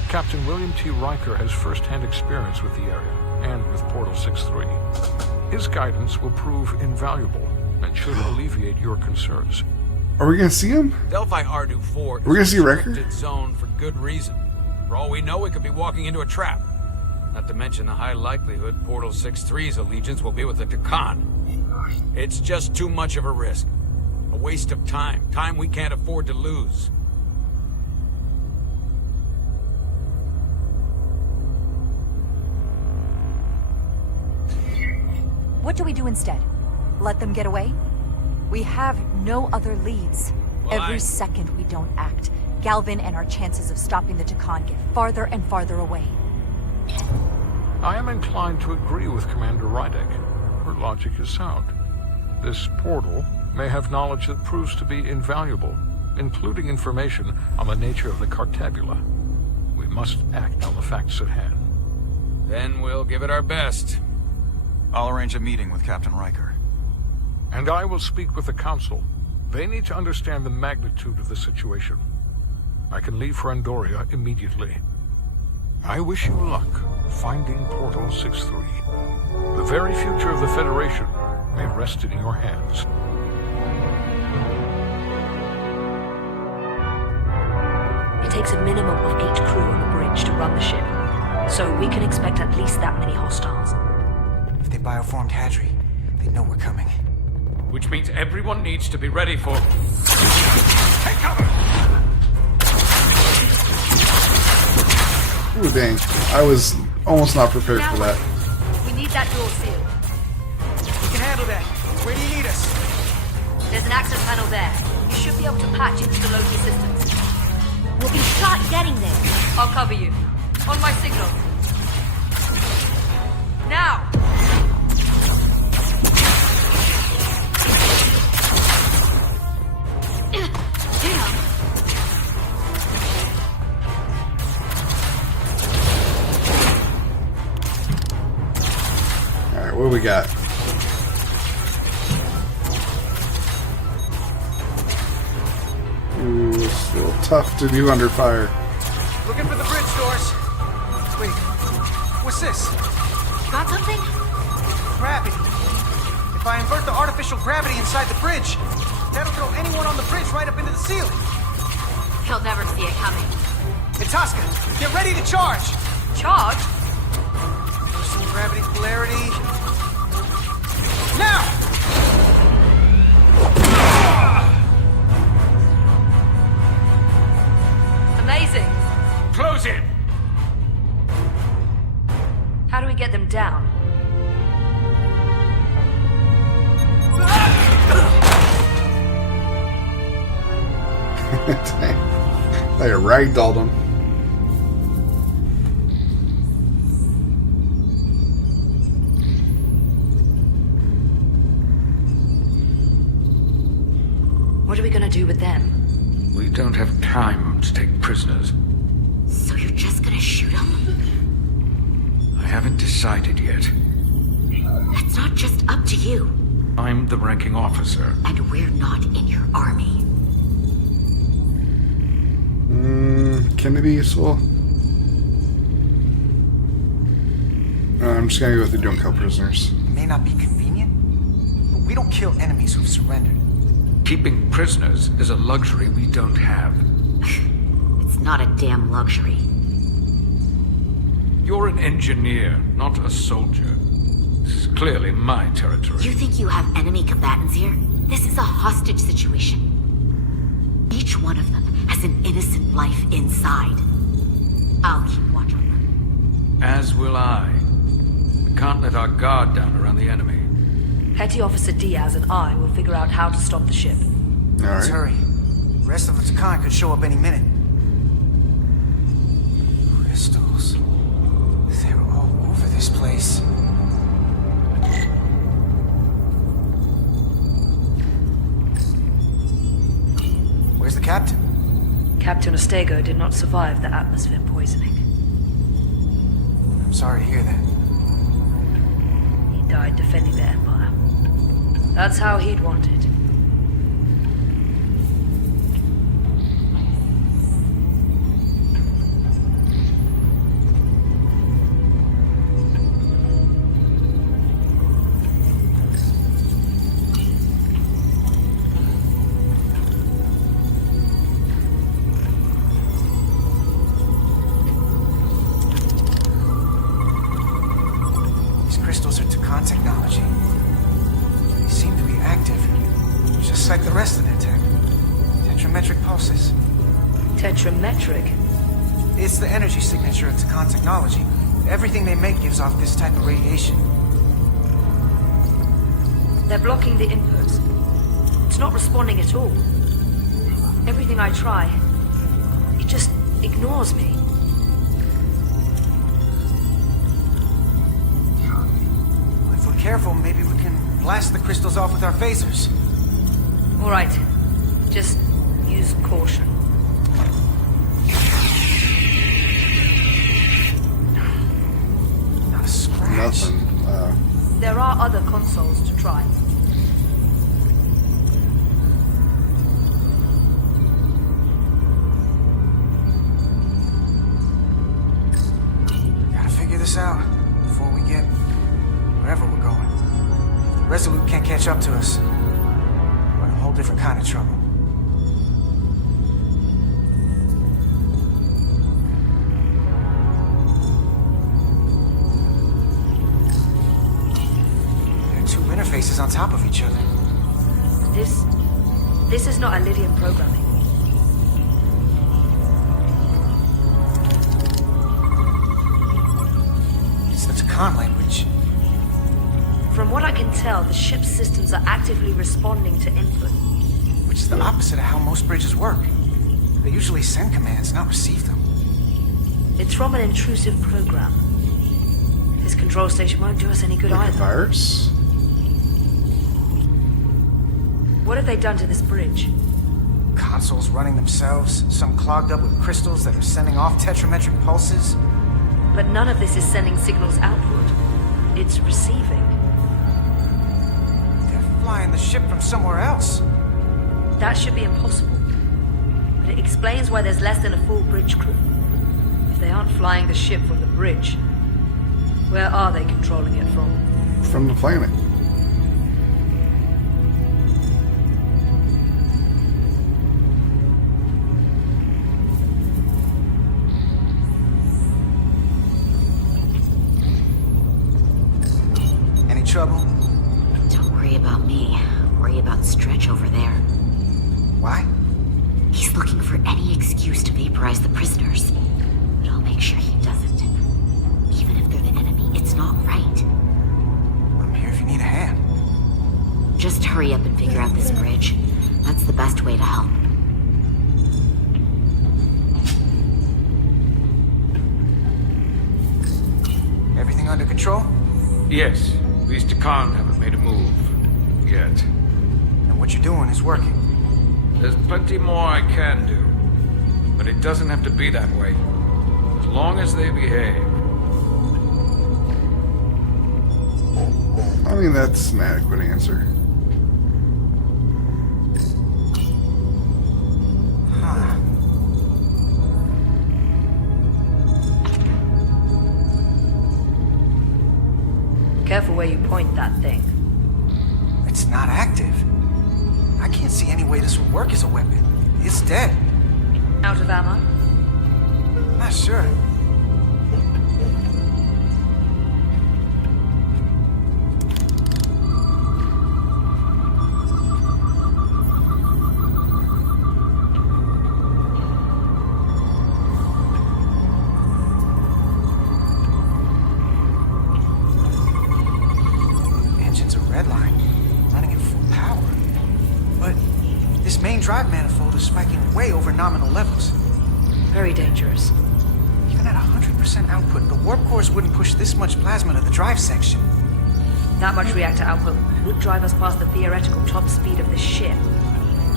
Captain William T. Riker has first-hand experience with the area and with Portal 6-3. His guidance will prove invaluable and should alleviate your concerns. Are we gonna see him? Delphi Ardu 4 We're gonna is see a Wrecker? restricted zone for good reason. For all we know, we could be walking into a trap. Not to mention the high likelihood Portal 6-3's allegiance will be with the Takan. It's just too much of a risk. A waste of time. Time we can't afford to lose. What do we do instead? Let them get away? We have no other leads. Well, Every second we don't act, Galvin and our chances of stopping the Takan get farther and farther away. I am inclined to agree with Commander Rydick. Her logic is sound. This portal may have knowledge that proves to be invaluable, including information on the nature of the Cartabula. We must act on the facts at hand. Then we'll give it our best. I'll arrange a meeting with Captain Riker. And I will speak with the Council. They need to understand the magnitude of the situation. I can leave for Andoria immediately. I wish you luck finding Portal 6-3. The very future of the Federation may rest in your hands. It takes a minimum of 8 crew on the bridge to run the ship, so we can expect at least that many hostiles. If they bioformed Hadri, they know we're coming. Which means everyone needs to be ready for... Take cover! Ooh, dang. I was almost not prepared for that. We need that door sealed. We can handle that. Where do you need us? There's an access panel there. You should be able to patch into the local systems. We'll be shot getting there. I'll cover you. On my signal. Now! Alright, what do we got? Ooh, it's a little tough to do under fire. Looking for the bridge doors. Wait, what's this? Got something? Gravity. If I invert the artificial gravity inside the bridge, that'll throw anyone on the bridge right up into the ceiling. He'll never see it coming. Itasca, get ready to charge! Charge? Reversing gravity polarity. Now! Amazing. Close it! How do we get them down? Dang. Like a ragdolled him. What are we gonna do with them? We don't have time to take prisoners. So you're just gonna shoot him? I haven't decided yet. That's not just up to you. I'm the ranking officer. And we're not in your army. Can it be useful? I'm just gonna go with the don't kill prisoners. It may not be convenient, but we don't kill enemies who've surrendered. Keeping prisoners is a luxury we don't have. It's not a damn luxury. You're an engineer, not a soldier. This is clearly my territory. You think you have enemy combatants here? This is a hostage situation. Each one of them has an innocent life inside. I'll keep watch on them. As will I. We can't let our guard down around the enemy. Petty Officer Diaz and I will figure out how to stop the ship. Let's hurry. The rest of the Takan could show up any minute. Crystals. They're all over this place. Where's the captain? Captain Ostego did not survive the atmosphere poisoning. I'm sorry to hear that. He died defending the Empire. That's how he'd want it. These crystals are Takan technology. They seem to be active, just like the rest of their tech. Tetrametric pulses. Tetrametric? It's the energy signature of Takan technology. Everything they make gives off this type of radiation. They're blocking the inputs. It's not responding at all. Everything I try, it just ignores me. If we're careful, maybe we can blast the crystals off with our phasers. All right. Just use caution. Not a scratch. Nothing. There are other consoles to try. Gotta figure this out before we get wherever we're going. Resolute can't catch up to us. We're in a whole different kind of trouble. There are two interfaces on top of each other. This is not Lydian programming. It's the Takan language. From what I can tell, the ship's systems are actively responding to input. Which is the opposite of how most bridges work. They usually send commands, not receive them. It's from an intrusive program. This control station won't do us any good Like a either. virus? What have they done to this bridge? Consoles running themselves, some clogged up with crystals that are sending off tetrametric pulses. But none of this is sending signals outward. It's receiving. They're flying the ship from somewhere else. That should be impossible. But it explains why there's less than a full bridge crew. If they aren't flying the ship from the bridge, where are they controlling it from? From the planet. Any trouble? Don't worry about me. Worry about Stretch over there. Why? He's looking for any excuse to vaporize the prisoners. But I'll make sure he doesn't. Even if they're the enemy, it's not right. I'm here if you need a hand. Just hurry up and figure out this bridge. That's the best way to help. Everything under control? Yes, these Takan haven't made a move. Yet. And what you're doing is working. There's plenty more I can do. But it doesn't have to be that way. As long as they behave. I mean, that's an adequate answer. Huh. Careful where you point that thing. It's not active. I can't see any way this would work as a weapon. It's dead. Out of ammo? Not sure. Engine's a red line, running at full power. But this main drive manifold is spiking way over nominal levels. Very dangerous. Even at 100% output, the warp cores wouldn't push this much plasma to the drive section. That much reactor output would drive us past the theoretical top speed of this ship.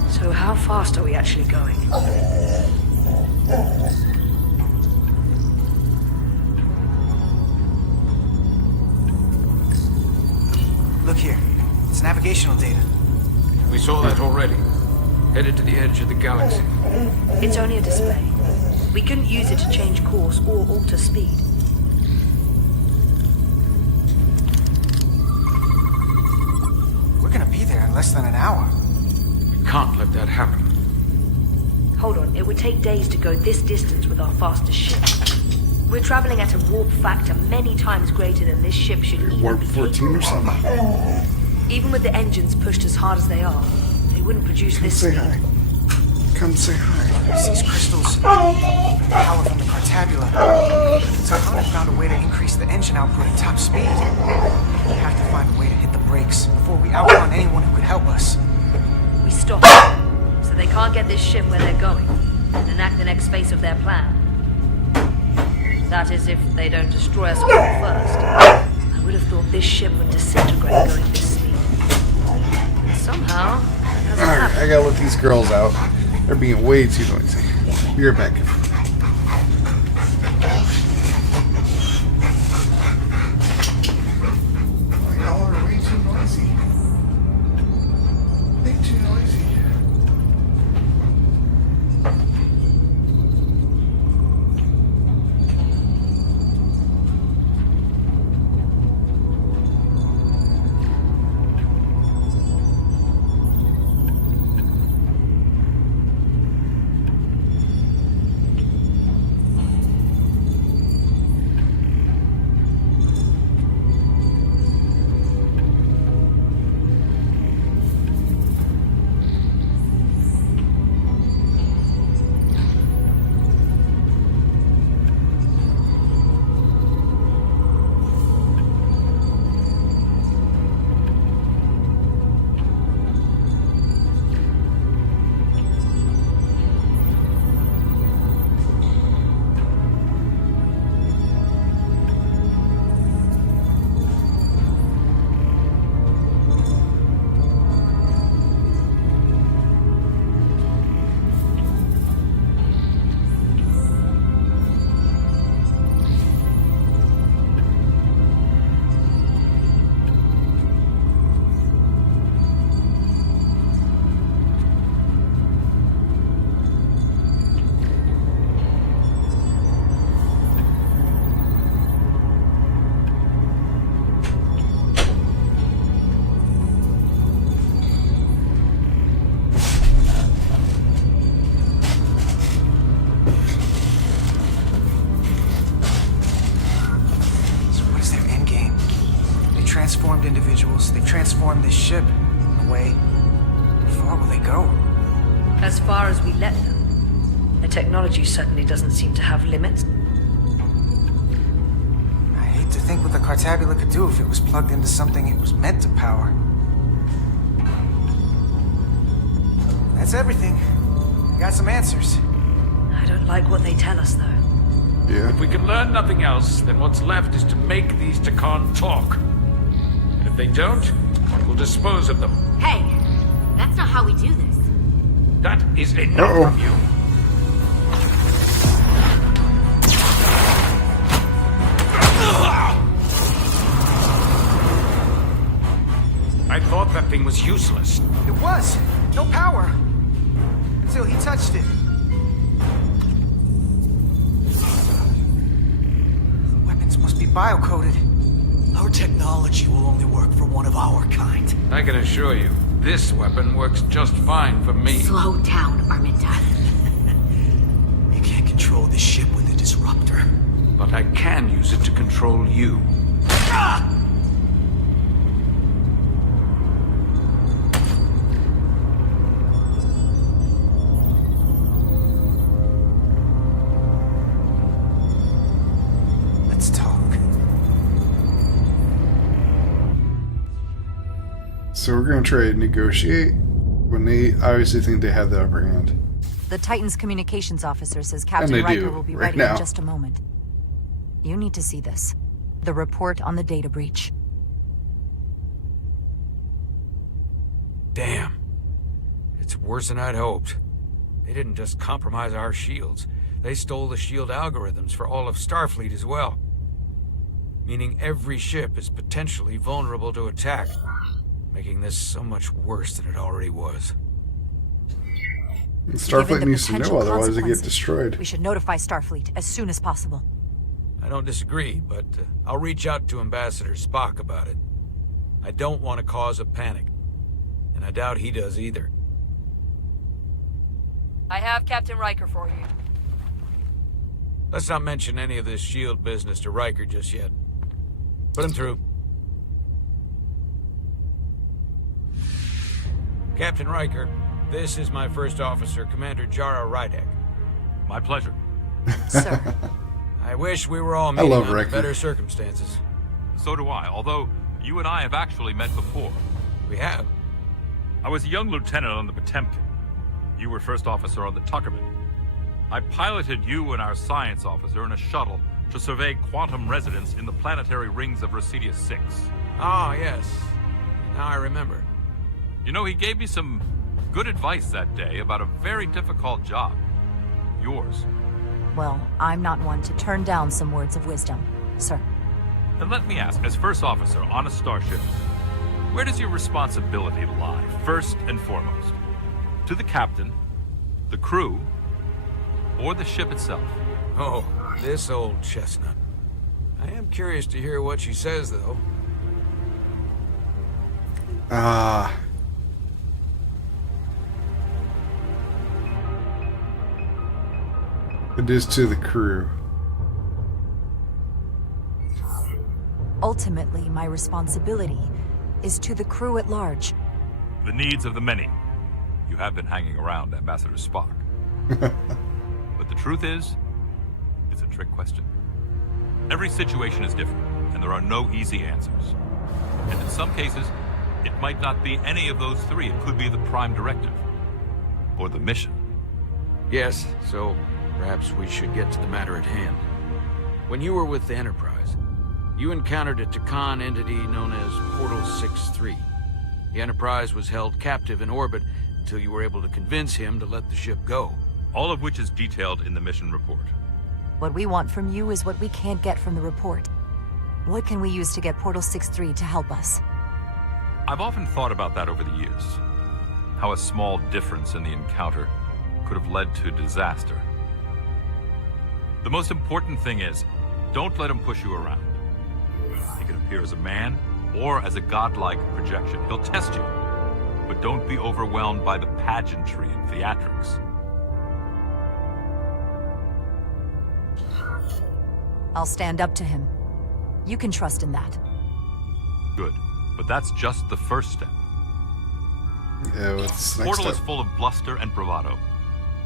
So how fast are we actually going? Look here. It's navigational data. We saw that already. Headed to the edge of the galaxy. It's only a display. We couldn't use it to change course or alter speed. We're gonna be there in less than an hour. We can't let that happen. Hold on, it would take days to go this distance with our fastest ship. We're traveling at a warp factor many times greater than this ship should even Warp be 14 or capable of. something. Even with the engines pushed as hard as they are, they wouldn't produce Come this say speed. hi. Come say hi. These crystals, power from the Cartabula. Takan found a way to increase the engine output at top speed. We have to find a way to hit the brakes before we outrun anyone who could help us. We stop, so they can't get this ship where they're going, and enact the next phase of their plan. That is, if they don't destroy us all first. I would have thought this ship would disintegrate going this speed. Somehow, that hasn't Alright, happened. I gotta let these girls out. They're being way too noisy. Be right back. Y'all are way too noisy. Way too noisy. transform this ship, in a way. How far will they go? As far as we let them. The technology certainly doesn't seem to have limits. I hate to think what the Cartabula could do if it was plugged into something it was meant to power. That's everything. I got some answers. I don't like what they tell us, though. Yeah. If we can learn nothing else, then what's left is to make these Takan talk. And if they don't, we'll dispose of them. Hey, that's not how we do this. That is enough from you. I thought that thing was useless. It was. No power. Until he touched it. The weapons must be biocoded. Our technology will only work for one of our kind. I can assure you, this weapon works just fine for me. Slow down, Arminta. You can't control this ship with a disruptor. But I can use it to control you. Ah! Let's talk. So we're going to try to negotiate when they obviously think they have the upper hand. The Titan's communications officer says And Captain they Riker do, will be right ready now. in just a moment. You need to see this. The report on the data breach. Damn. It's worse than I'd hoped. They didn't just compromise our shields. They stole the shield algorithms for all of Starfleet as well. Meaning every ship is potentially vulnerable to attack, making this so much worse than it already was. Starfleet Given the needs to potential know, otherwise they get consequences, destroyed. We should notify Starfleet as soon as possible. I don't disagree, but I'll reach out to Ambassador Spock about it. I don't want to cause a panic, and I doubt he does either. I have Captain Riker for you. Let's not mention any of this shield business to Riker just yet. Put him through. Captain Riker, this is my first officer, Commander Jara Rydek. My pleasure. Sir. I wish we were all meeting love under Riker. better circumstances. So do I, although you and I have actually met before. We have. I was a young lieutenant on the Potemkin. You were first officer on the Tuckerman. I piloted you and our science officer in a shuttle to survey quantum resonance in the planetary rings of Residius 6. Ah, yes. Now I remember. You know, he gave me some good advice that day about a very difficult job. Yours. Well, I'm not one to turn down some words of wisdom, sir. And let me ask, as first officer on a starship, where does your responsibility lie, first and foremost? To the captain, the crew, or the ship itself? Oh, this old chestnut. I am curious to hear what she says, though. It is to the crew. Ultimately, my responsibility is to the crew at large. The needs of the many. You have been hanging around Ambassador Spock. But the truth is, it's a trick question. Every situation is different, and there are no easy answers. And in some cases, it might not be any of those three. It could be the prime directive. Or the mission. Yes, so perhaps we should get to the matter at hand. When you were with the Enterprise, you encountered a Takan entity known as Portal 6-3. The Enterprise was held captive in orbit until you were able to convince him to let the ship go. All of which is detailed in the mission report. What we want from you is what we can't get from the report. What can we use to get Portal 6-3 to help us? I've often thought about that over the years. How a small difference in the encounter could have led to disaster. The most important thing is, don't let him push you around. He can appear as a man or as a godlike projection. He'll test you, but don't be overwhelmed by the pageantry and theatrics. I'll stand up to him. You can trust in that. Good. But that's just the first step. Yeah, what's next Portal step? is full of bluster and bravado,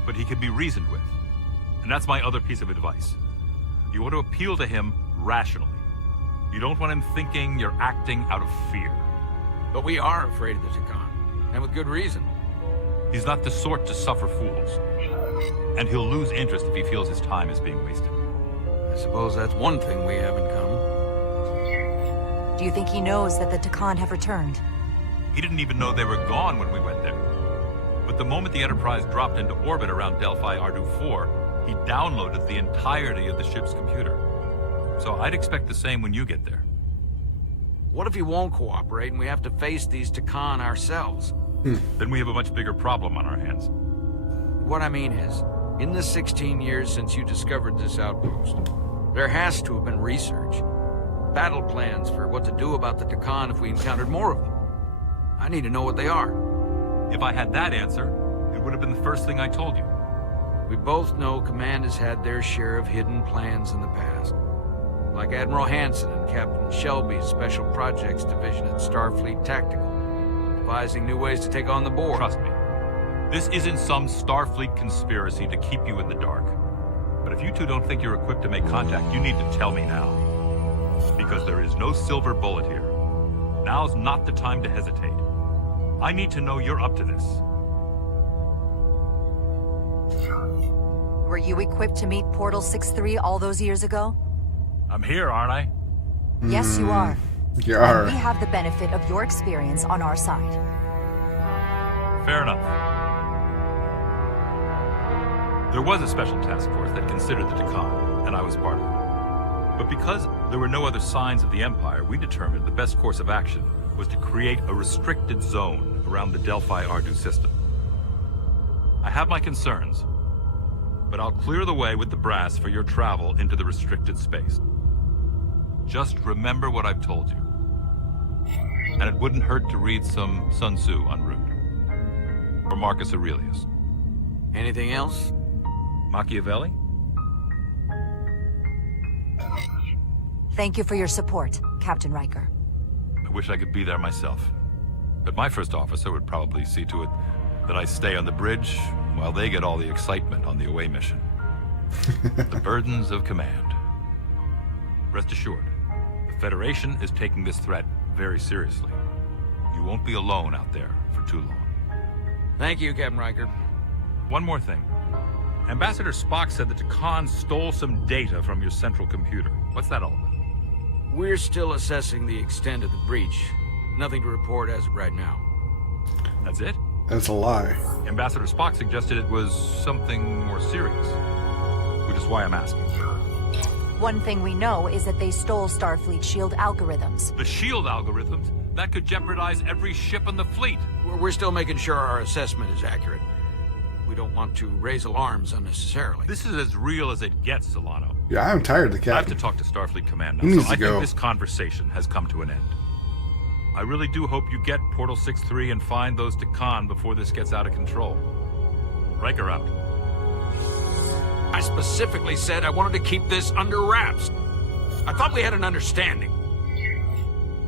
but he can be reasoned with. And that's my other piece of advice. You want to appeal to him rationally. You don't want him thinking you're acting out of fear. But we are afraid of the Takan, and with good reason. He's not the sort to suffer fools. And he'll lose interest if he feels his time is being wasted. I suppose that's one thing we have in common. Do you think he knows that the Takan have returned? He didn't even know they were gone when we went there. But the moment the Enterprise dropped into orbit around Delphi Ardu 4, he downloaded the entirety of the ship's computer. So I'd expect the same when you get there. What if he won't cooperate and we have to face these Takan ourselves? Then we have a much bigger problem on our hands. What I mean is, in the 16 years since you discovered this outpost, there has to have been research. Battle plans for what to do about the Takan if we encountered more of them. I need to know what they are. If I had that answer, it would have been the first thing I told you. We both know Command has had their share of hidden plans in the past. Like Admiral Hansen and Captain Shelby's Special Projects Division at Starfleet Tactical, devising new ways to take on the Borg. Trust me, this isn't some Starfleet conspiracy to keep you in the dark. But if you two don't think you're equipped to make contact, you need to tell me now. Because there is no silver bullet here. Now's not the time to hesitate. I need to know you're up to this. Were you equipped to meet Portal 6-3 all those years ago? I'm here, aren't I? Yes, you are. You are. And we have the benefit of your experience on our side. Fair enough. There was a special task force that considered the Takan, and I was part of it. But because there were no other signs of the Empire, we determined the best course of action was to create a restricted zone around the Delphi Ardu system. I have my concerns, but I'll clear the way with the brass for your travel into the restricted space. Just remember what I've told you. And it wouldn't hurt to read some Sun Tzu en route. Or Marcus Aurelius. Anything else? Machiavelli? Thank you for your support, Captain Riker. I wish I could be there myself. But my first officer would probably see to it that I stay on the bridge while they get all the excitement on the away mission. The burdens of command. Rest assured, the Federation is taking this threat very seriously. You won't be alone out there for too long. Thank you, Captain Riker. One more thing. Ambassador Spock said that Takan stole some data from your central computer. What's that all about? We're still assessing the extent of the breach. Nothing to report as of right now. That's it? That's a lie. Ambassador Spock suggested it was something more serious. Which is why I'm asking. One thing we know is that they stole Starfleet shield algorithms. The shield algorithms? That could jeopardize every ship in the fleet. We're still making sure our assessment is accurate. We don't want to raise alarms unnecessarily. This is as real as it gets, Solano. Yeah, I'm tired of the I have captain. to talk to Starfleet Command He now, needs so I to go. think this conversation has come to an end. I really do hope you get Portal 6-3 and find those Takan before this gets out of control. Riker out. I specifically said I wanted to keep this under wraps. I thought we had an understanding.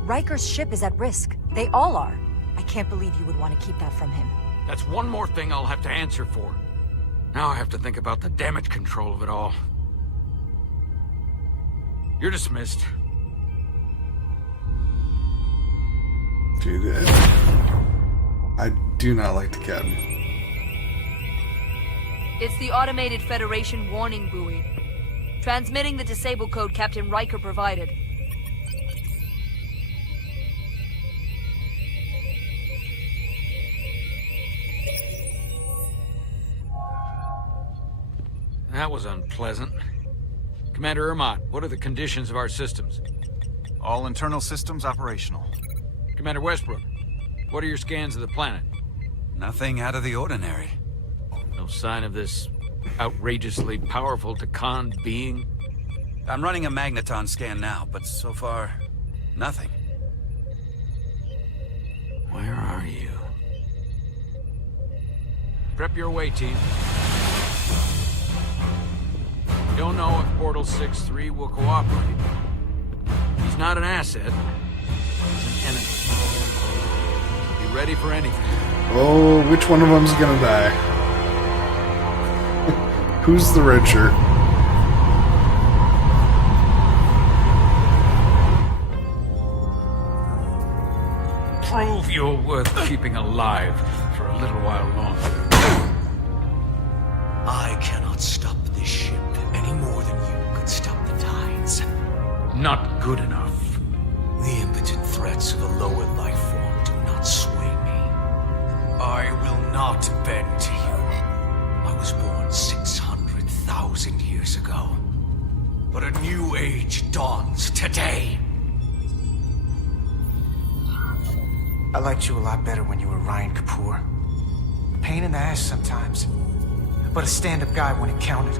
Riker's ship is at risk. They all are. I can't believe you would want to keep that from him. That's one more thing I'll have to answer for. Now I have to think about the damage control of it all. You're dismissed. Dude, I do not like the captain. It's the automated Federation warning buoy. Transmitting the disable code Captain Riker provided. That was unpleasant. Commander Ermont, what are the conditions of our systems? All internal systems operational. Commander Westbrook, what are your scans of the planet? Nothing out of the ordinary. No sign of this outrageously powerful Takan being? I'm running a magneton scan now, but so far, nothing. Where are you? Prep your way, team. We don't know if Portal 6-3 will cooperate. He's not an asset. He's an enemy. Be ready for anything. Oh, which one of them's gonna die? Who's the red shirt? Prove you're worth keeping alive for a little while longer. I cannot stop this ship any more than you could stop the tides. Not good enough. The impotent threats of a lower life form do not sway me. I will not bend to you. I was born 600,000 years ago. But a new age dawns today. I liked you a lot better when you were Ryan Kapoor. Pain in the ass sometimes, but a stand-up guy when it counted.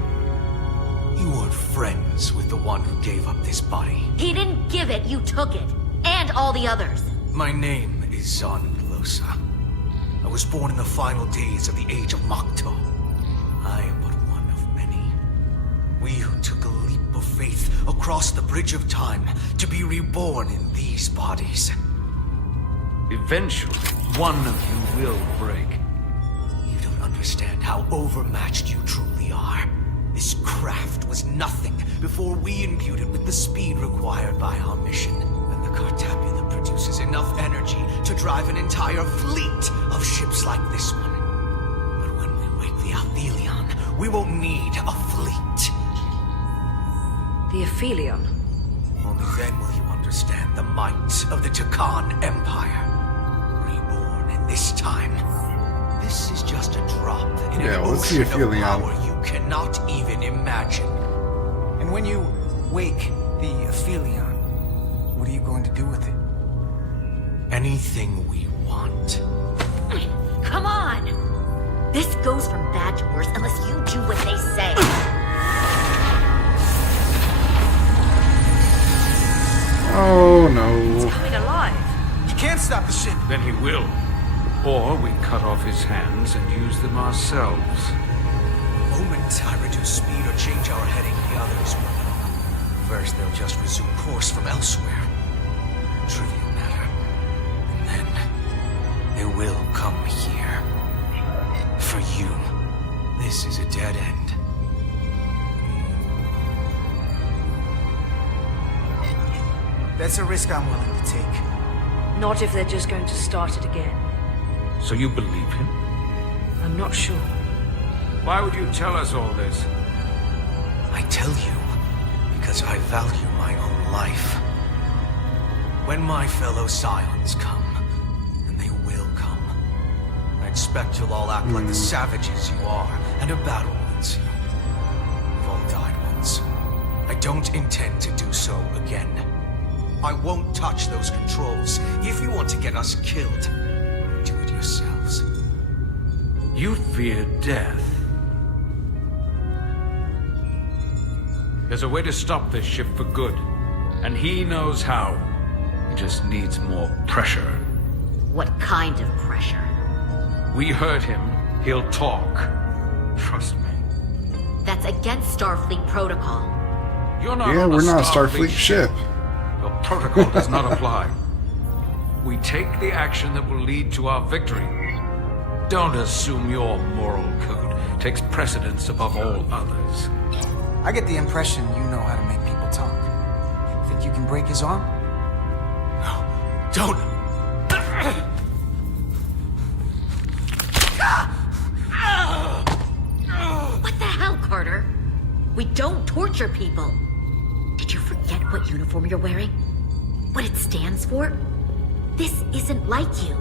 You weren't friends with the one who gave up this body. He didn't give it, you took it. And all the others. My name is Zon Glosa. I was born in the final days of the Age of Makto. I am but one of many. We who took a leap of faith across the bridge of time to be reborn in these bodies. Eventually, one of you will break. You don't understand how overmatched you truly are. This craft was nothing before we imbued it with the speed required by our mission. And the Cartabula produces enough energy to drive an entire fleet of ships like this one. But when we wake the Aphelion, we won't need a fleet. The Aphelion? Only then will you understand the might of the Takan Empire. Reborn in this time. This is just a drop in an ocean of power you cannot even imagine. And when you wake the Aphelion, what are you going to do with it? Anything we want. Come on! This goes from bad to worse unless you do what they say. Oh no. It's coming alive. He can't stop the ship. Then he will. Or we cut off his hands and use them ourselves. The moment I reduce speed or change our heading, the others will know. First, they'll just resume course from elsewhere. Trivial matter. And then, they will come here. For you, this is a dead end. That's a risk I'm willing to take. Not if they're just going to start it again. So you believe him? I'm not sure. Why would you tell us all this? I tell you, because I value my own life. When my fellow Scions come, and they will come, I expect you'll all act like the savages you are, and a battle wounds you. We've all died once. I don't intend to do so again. I won't touch those controls. If you want to get us killed, do it yourselves. You fear death. There's a way to stop this ship for good, and he knows how. He just needs more pressure. What kind of pressure? We heard him. He'll talk. Trust me. That's against Starfleet protocol. You're not Yeah, on we're not a Starfleet Starfleet ship. The protocol does not apply. We take the action that will lead to our victory. Don't assume your moral code takes precedence above all others. I get the impression you know how to make people talk. Think you can break his arm? No, don't! What the hell, Carter? We don't torture people. Did you forget what uniform you're wearing? What it stands for? This isn't like you.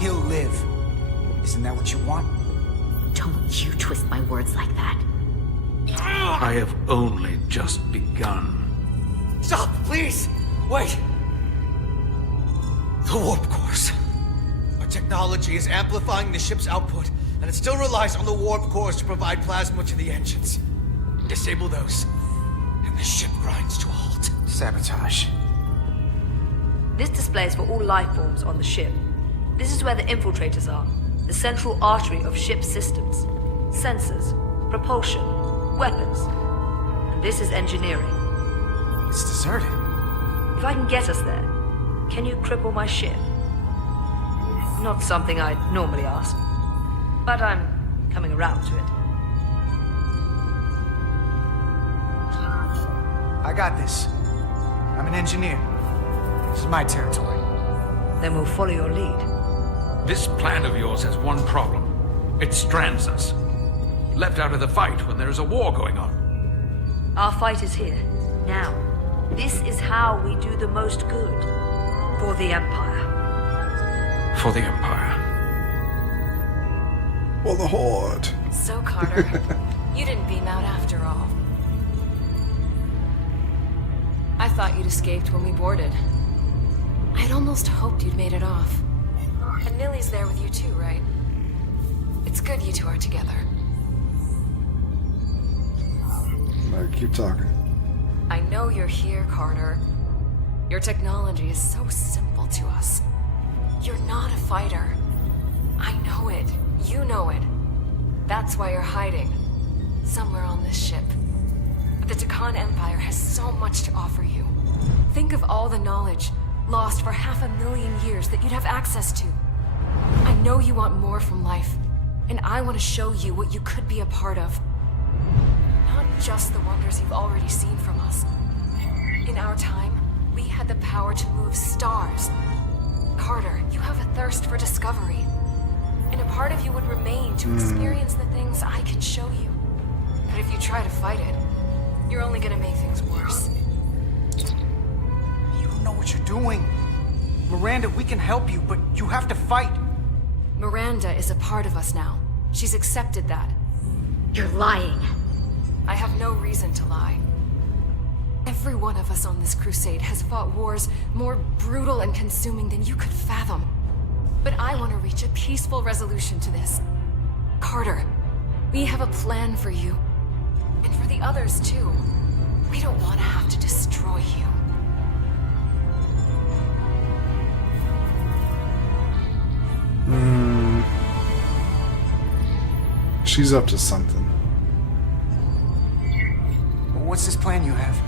He'll live. Isn't that what you want? Don't you twist my words like that. I have only just begun. Stop, please! Wait! The warp cores. Our technology is amplifying the ship's output, and it still relies on the warp cores to provide plasma to the engines. Disable those, and the ship grinds to a halt. Sabotage. This display is for all life forms on the ship. This is where the infiltrators are, the central artery of ship systems. Sensors, propulsion, weapons. And this is engineering. It's deserted. If I can get us there, can you cripple my ship? Not something I'd normally ask, but I'm coming around to it. I got this. I'm an engineer. This is my territory. Then we'll follow your lead. This plan of yours has one problem. It strands us. Left out of the fight when there is a war going on. Our fight is here, now. This is how we do the most good. For the Empire. For the Empire. Well, the Horde. So, Carter, you didn't beam out after all. I thought you'd escaped when we boarded. I'd almost hoped you'd made it off. And Millie's there with you too, right? It's good you two are together. Alright, keep talking. I know you're here, Carter. Your technology is so simple to us. You're not a fighter. I know it. You know it. That's why you're hiding. Somewhere on this ship. But the Takan Empire has so much to offer you. Think of all the knowledge lost for 500,000 years that you'd have access to. I know you want more from life, and I want to show you what you could be a part of. Not just the wonders you've already seen from us. In our time, we had the power to move stars. Carter, you have a thirst for discovery. And a part of you would remain to experience the things I can show you. But if you try to fight it, you're only gonna make things worse. You don't know what you're doing. Miranda, we can help you, but you have to fight. Miranda is a part of us now. She's accepted that. You're lying. I have no reason to lie. Every one of us on this crusade has fought wars more brutal and consuming than you could fathom. But I want to reach a peaceful resolution to this. Carter, we have a plan for you. And for the others, too. We don't want to have to destroy you. She's up to something. What's this plan you have?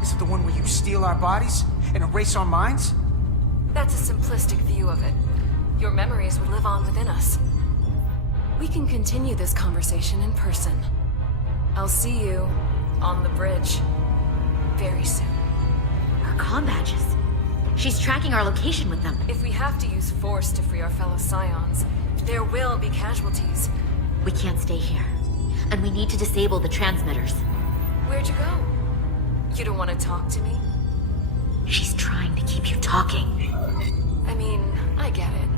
Is it the one where you steal our bodies and erase our minds? That's a simplistic view of it. Your memories would live on within us. We can continue this conversation in person. I'll see you on the bridge very soon. Her comm badges. She's tracking our location with them. If we have to use force to free our fellow Scions, there will be casualties. We can't stay here. And we need to disable the transmitters. Where'd you go? You don't want to talk to me? She's trying to keep you talking. I mean, I get it.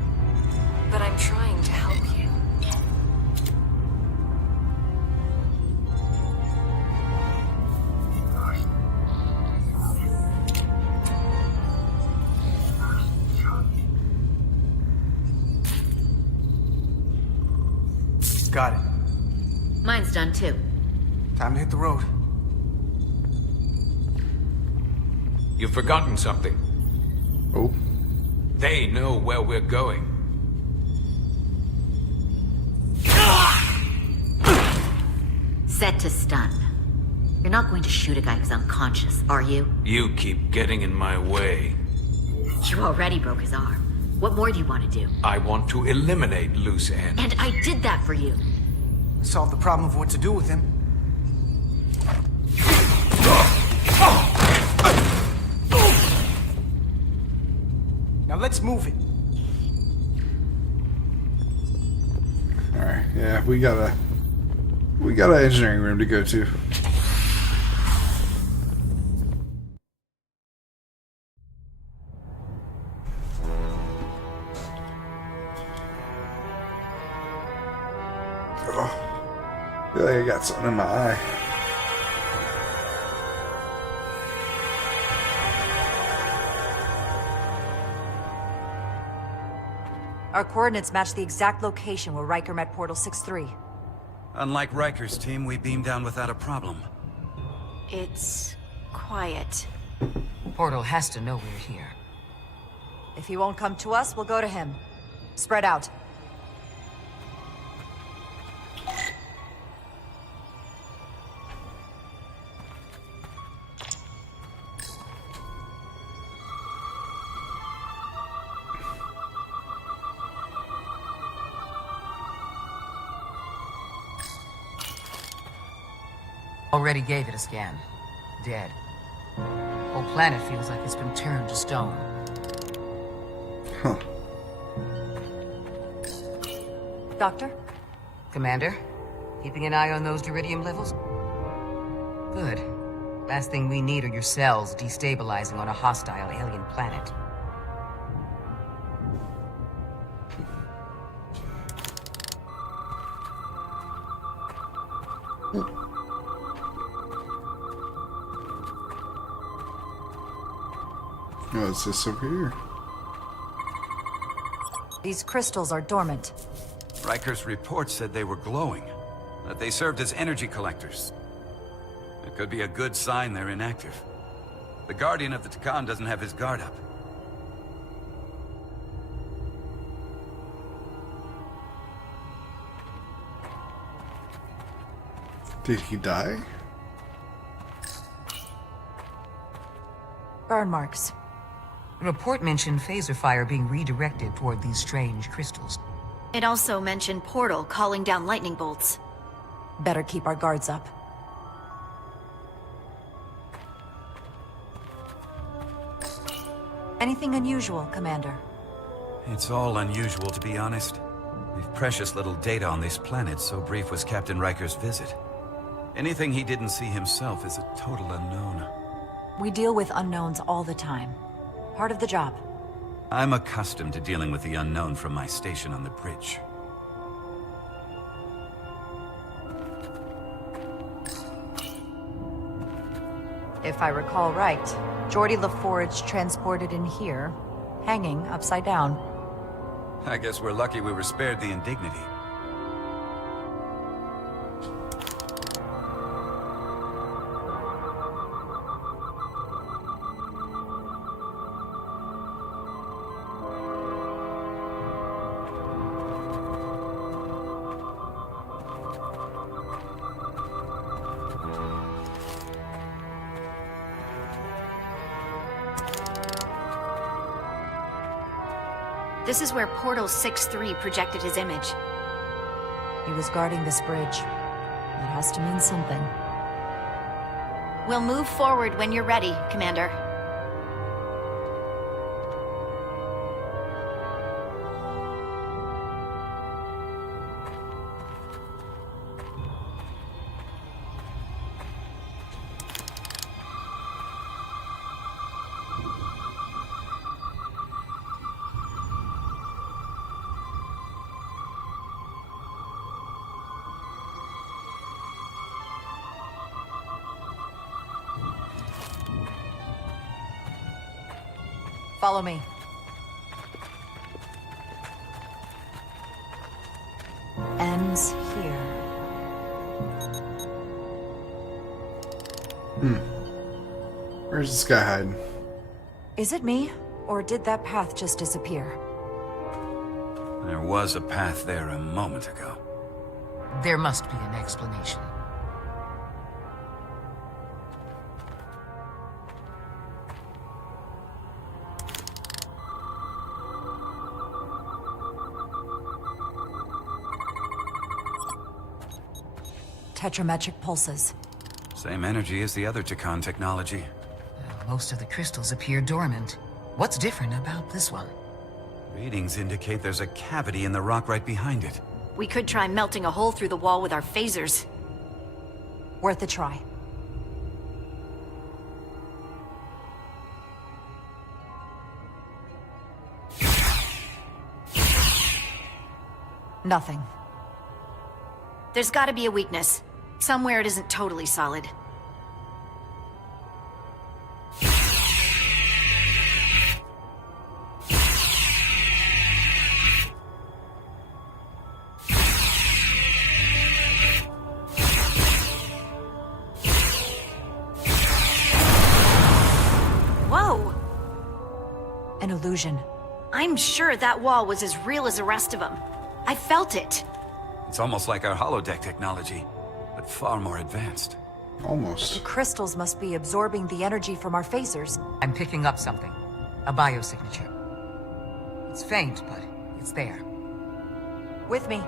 But I'm trying to help you. Got it. Mine's done too. Time to hit the road. You've forgotten something. Oh. They know where we're going. Set to stun. You're not going to shoot a guy who's unconscious, are you? You keep getting in my way. You already broke his arm. What more do you want to do? I want to eliminate loose ends. And I did that for you. Solve the problem of what to do with him. Now let's move it. Alright, yeah, we got an engineering room to go to. I feel like I got something in my eye. Our coordinates match the exact location where Riker met Portal 6-3. Unlike Riker's team, we beamed down without a problem. It's quiet. Portal has to know we're here. If he won't come to us, we'll go to him. Spread out. Already gave it a scan. Dead. Whole planet feels like it's been turned to stone. Huh. Doctor? Commander? Keeping an eye on those duridium levels? Good. Last thing we need are your cells destabilizing on a hostile alien planet. What's this over here? These crystals are dormant. Riker's report said they were glowing, that they served as energy collectors. It could be a good sign they're inactive. The Guardian of the Takan doesn't have his guard up. Did he die? Burn marks. The report mentioned phaser fire being redirected toward these strange crystals. It also mentioned Portal calling down lightning bolts. Better keep our guards up. Anything unusual, Commander? It's all unusual, to be honest. We've precious little data on this planet, so brief was Captain Riker's visit. Anything he didn't see himself is a total unknown. We deal with unknowns all the time. Part of the job. I'm accustomed to dealing with the unknown from my station on the bridge. If I recall right, Geordi LaForge transported in here, hanging upside down. I guess we're lucky we were spared the indignity. This is where Portal 6-3 projected his image. He was guarding this bridge. That has to mean something. We'll move forward when you're ready, Commander. Follow me. Ends here. Where's this guy hiding? Is it me? Or did that path just disappear? There was a path there a moment ago. There must be an explanation. Tetrametric pulses. Same energy as the other Takan technology. Most of the crystals appear dormant. What's different about this one? Readings indicate there's a cavity in the rock right behind it. We could try melting a hole through the wall with our phasers. Worth a try. Nothing. There's gotta be a weakness. Somewhere it isn't totally solid. Whoa! An illusion. I'm sure that wall was as real as the rest of them. I felt it. It's almost like our holodeck technology, but far more advanced. Almost. The crystals must be absorbing the energy from our phasers. I'm picking up something. A biosignature. It's faint, but it's there. With me.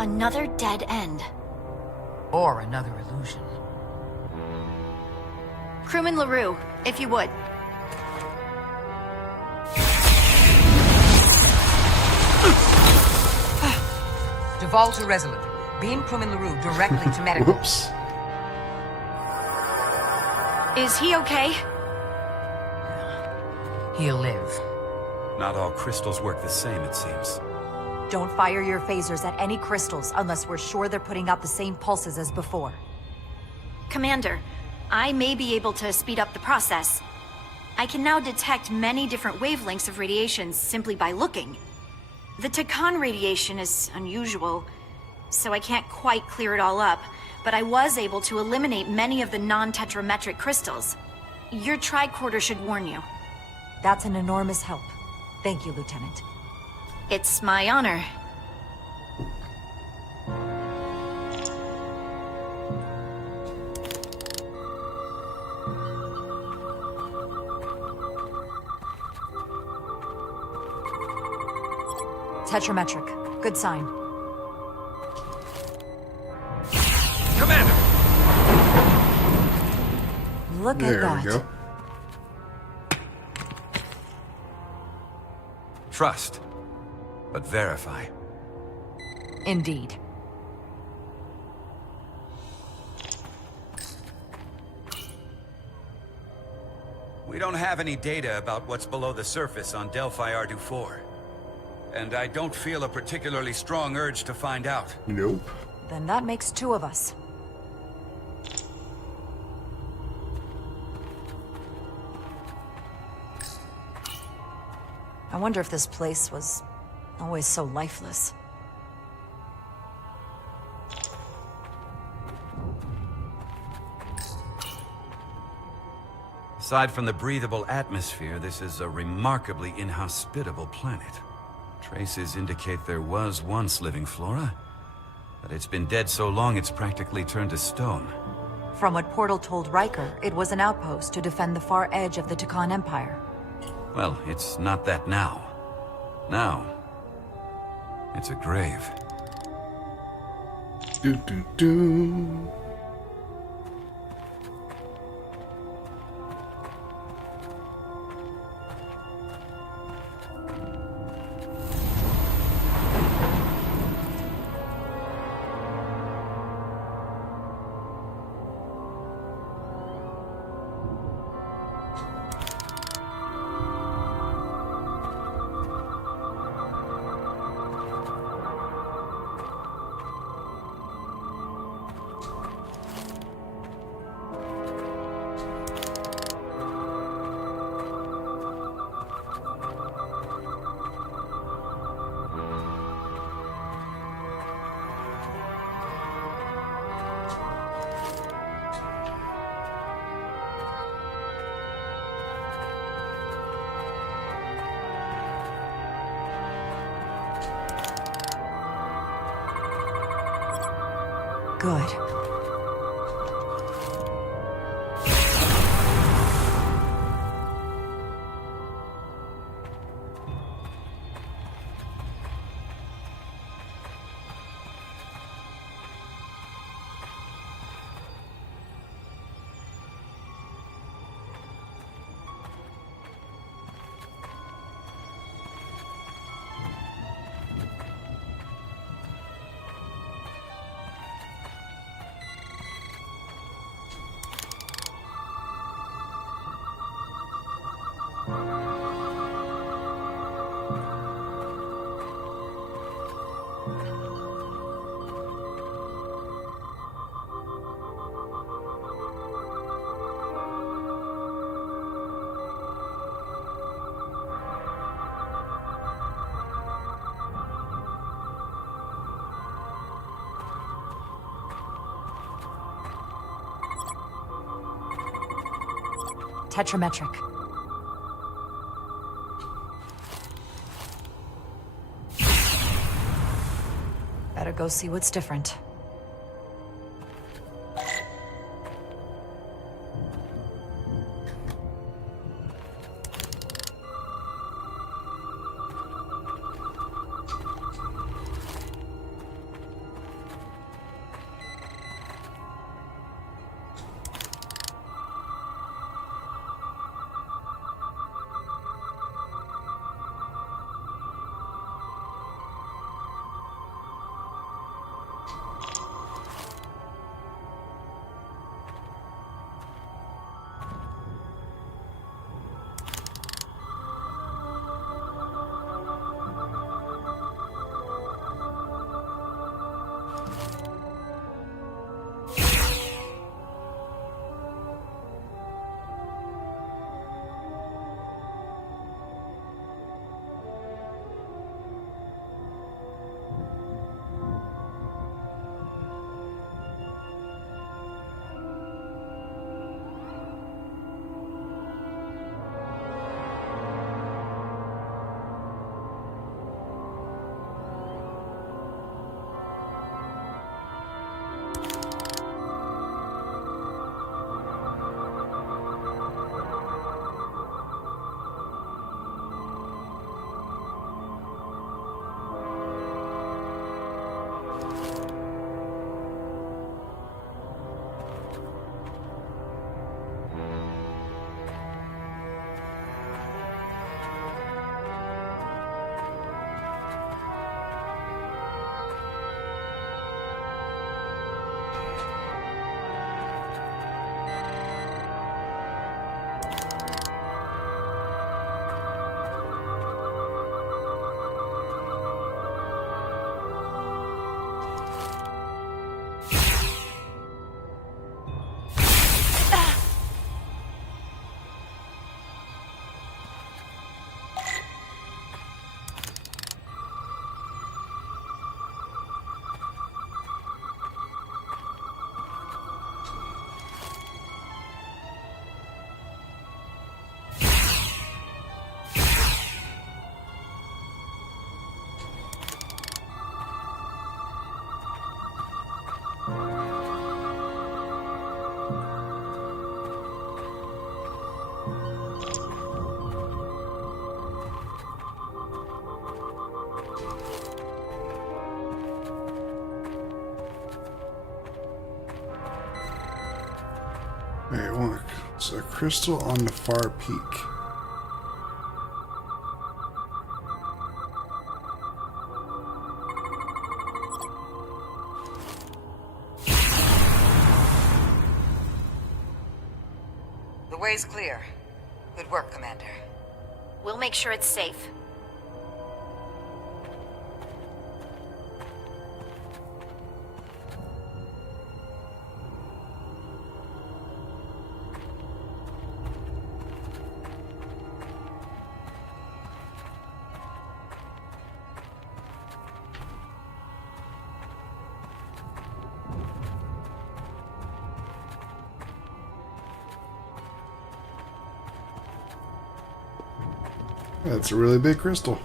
Another dead end. Or another illusion. Crewman LaRue, if you would. Duval to Resolute. Beam Crewman LaRue directly to medical. Whoops. Is he okay? He'll live. Not all crystals work the same, it seems. Don't fire your phasers at any crystals unless we're sure they're putting out the same pulses as before. Commander, I may be able to speed up the process. I can now detect many different wavelengths of radiation simply by looking. The Takan radiation is unusual, so I can't quite clear it all up, but I was able to eliminate many of the non-tetrametric crystals. Your tricorder should warn you. That's an enormous help. Thank you, Lieutenant. It's my honor. Tetrametric. Good sign. Commander! Look There at we that. go. Trust, but verify. Indeed. We don't have any data about what's below the surface on Delphi Ardu 4. And I don't feel a particularly strong urge to find out. Nope. Then that makes two of us. I wonder if this place was always so lifeless. Aside from the breathable atmosphere, this is a remarkably inhospitable planet. Traces indicate there was once living flora, but it's been dead so long it's practically turned to stone. From what Portal told Riker, it was an outpost to defend the far edge of the Takan Empire. Well, it's not that now. Now, it's a grave. Do do do. Good. Tetrametric. Better go see what's different. Wait, look. It's a crystal on the far peak. The way's clear. Good work, Commander. We'll make sure it's safe. That's a really big crystal.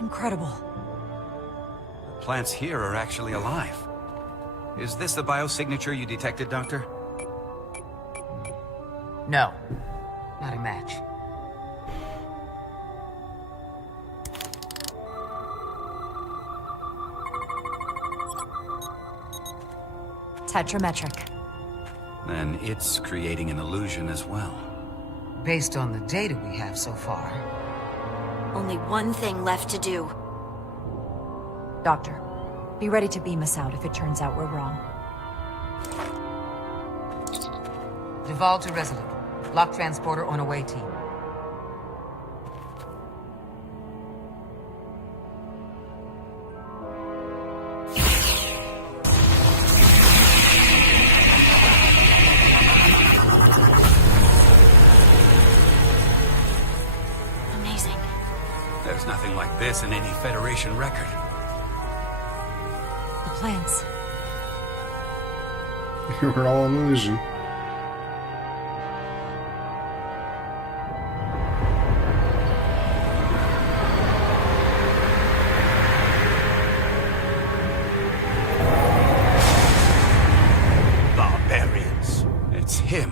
Incredible. The plants here are actually alive. Is this the biosignature you detected, Doctor? No. Not a match. Tetrametric. Then it's creating an illusion as well. Based on the data we have so far. Only one thing left to do. Doctor, be ready to beam us out if it turns out we're wrong. Duval to Resolute. Lock transporter on away team. Amazing. There's nothing like this in any Federation record. The plants. We're all an illusion. Barbarians. It's him.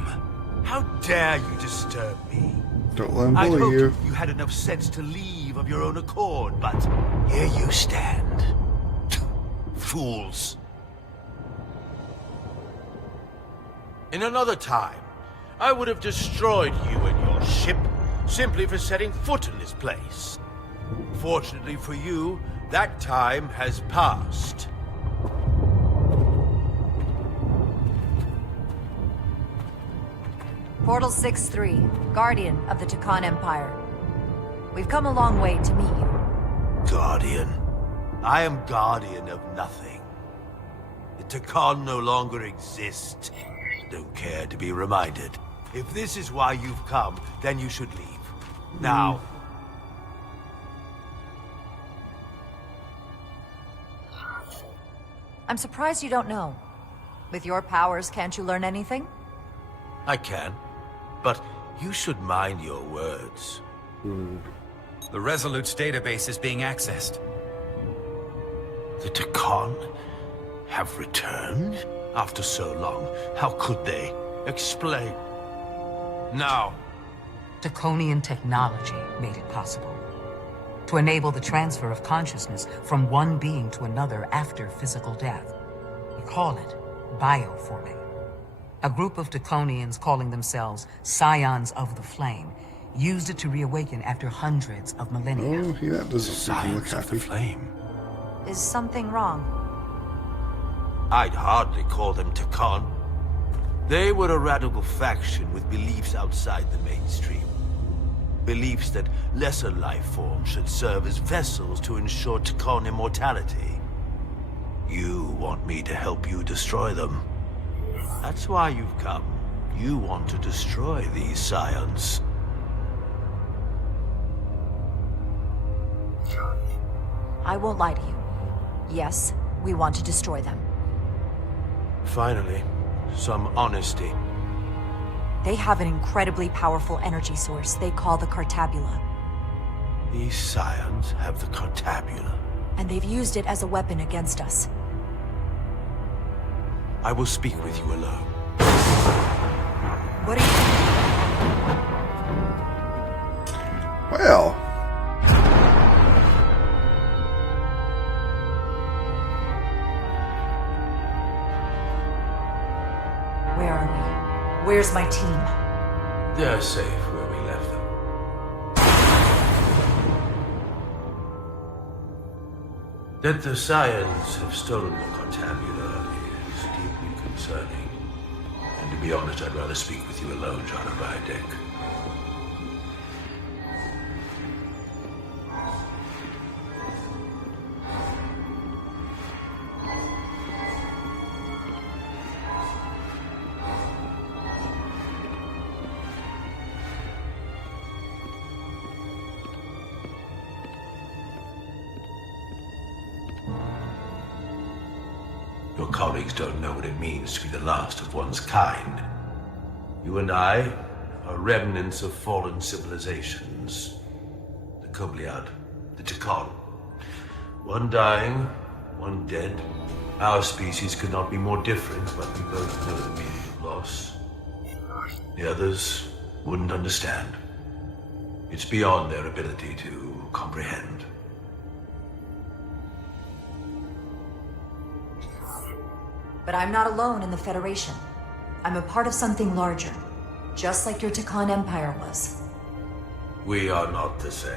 How dare you disturb me? Don't let him I'd bully hoped you. you had enough sense to leave of your own accord, but here you stand. Fools. In another time, I would have destroyed you and your ship simply for setting foot in this place. Fortunately for you, that time has passed. Portal 6-3, Guardian of the Takan Empire. We've come a long way to meet you. Guardian. I am guardian of nothing. The Takan no longer exist. Don't care to be reminded. If this is why you've come, then you should leave. Now. I'm surprised you don't know. With your powers, can't you learn anything? I can. But you should mind your words. The Resolute's database is being accessed. The Takan have returned? After so long, how could they? Explain. Now. Draconian technology made it possible. To enable the transfer of consciousness from one being to another after physical death. We call it bioforming. A group of Draconians calling themselves Scions of the Flame used it to reawaken after hundreds of millennia. Oh, that doesn't make me look happy. Flame. Is something wrong? I'd hardly call them Takan. They were a radical faction with beliefs outside the mainstream. Beliefs that lesser life forms should serve as vessels to ensure Takan immortality. You want me to help you destroy them. That's why you've come. You want to destroy these scions. I won't lie to you. Yes, we want to destroy them. Finally, some honesty. They have an incredibly powerful energy source they call the Cartabula. These scions have the Cartabula. And they've used it as a weapon against us. I will speak with you alone. What are you... Well. are we? Where's my team? They're safe where we left them. That the Scions have stolen the Cortabula is deeply concerning. And to be honest, I'd rather speak with you alone, John Rydek. Your colleagues don't know what it means to be the last of one's kind. You and I are remnants of fallen civilizations. The Kobliad, the Tekon. One dying, one dead. Our species could not be more different, but we both know the meaning of loss. The others wouldn't understand. It's beyond their ability to comprehend. But I'm not alone in the Federation. I'm a part of something larger, just like your Tekon Empire was. We are not the same.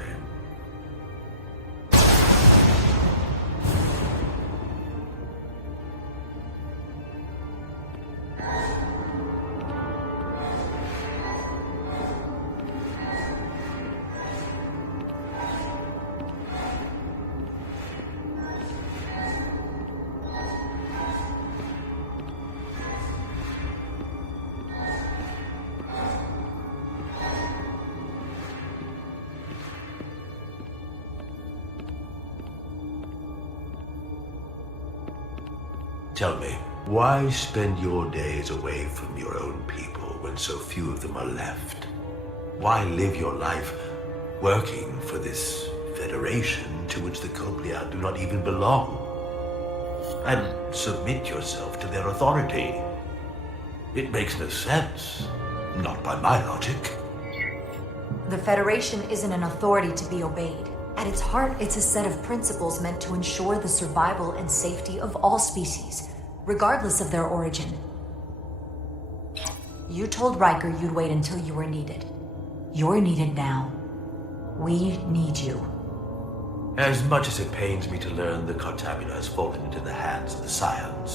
Tell me, why spend your days away from your own people when so few of them are left? Why live your life working for this federation to which the Kobliad do not even belong? And submit yourself to their authority? It makes no sense. Not by my logic. The Federation isn't an authority to be obeyed. At its heart, it's a set of principles meant to ensure the survival and safety of all species, regardless of their origin. You told Riker you'd wait until you were needed. You're needed now. We need you. As much as it pains me to learn the Cortabula has fallen into the hands of the Scions,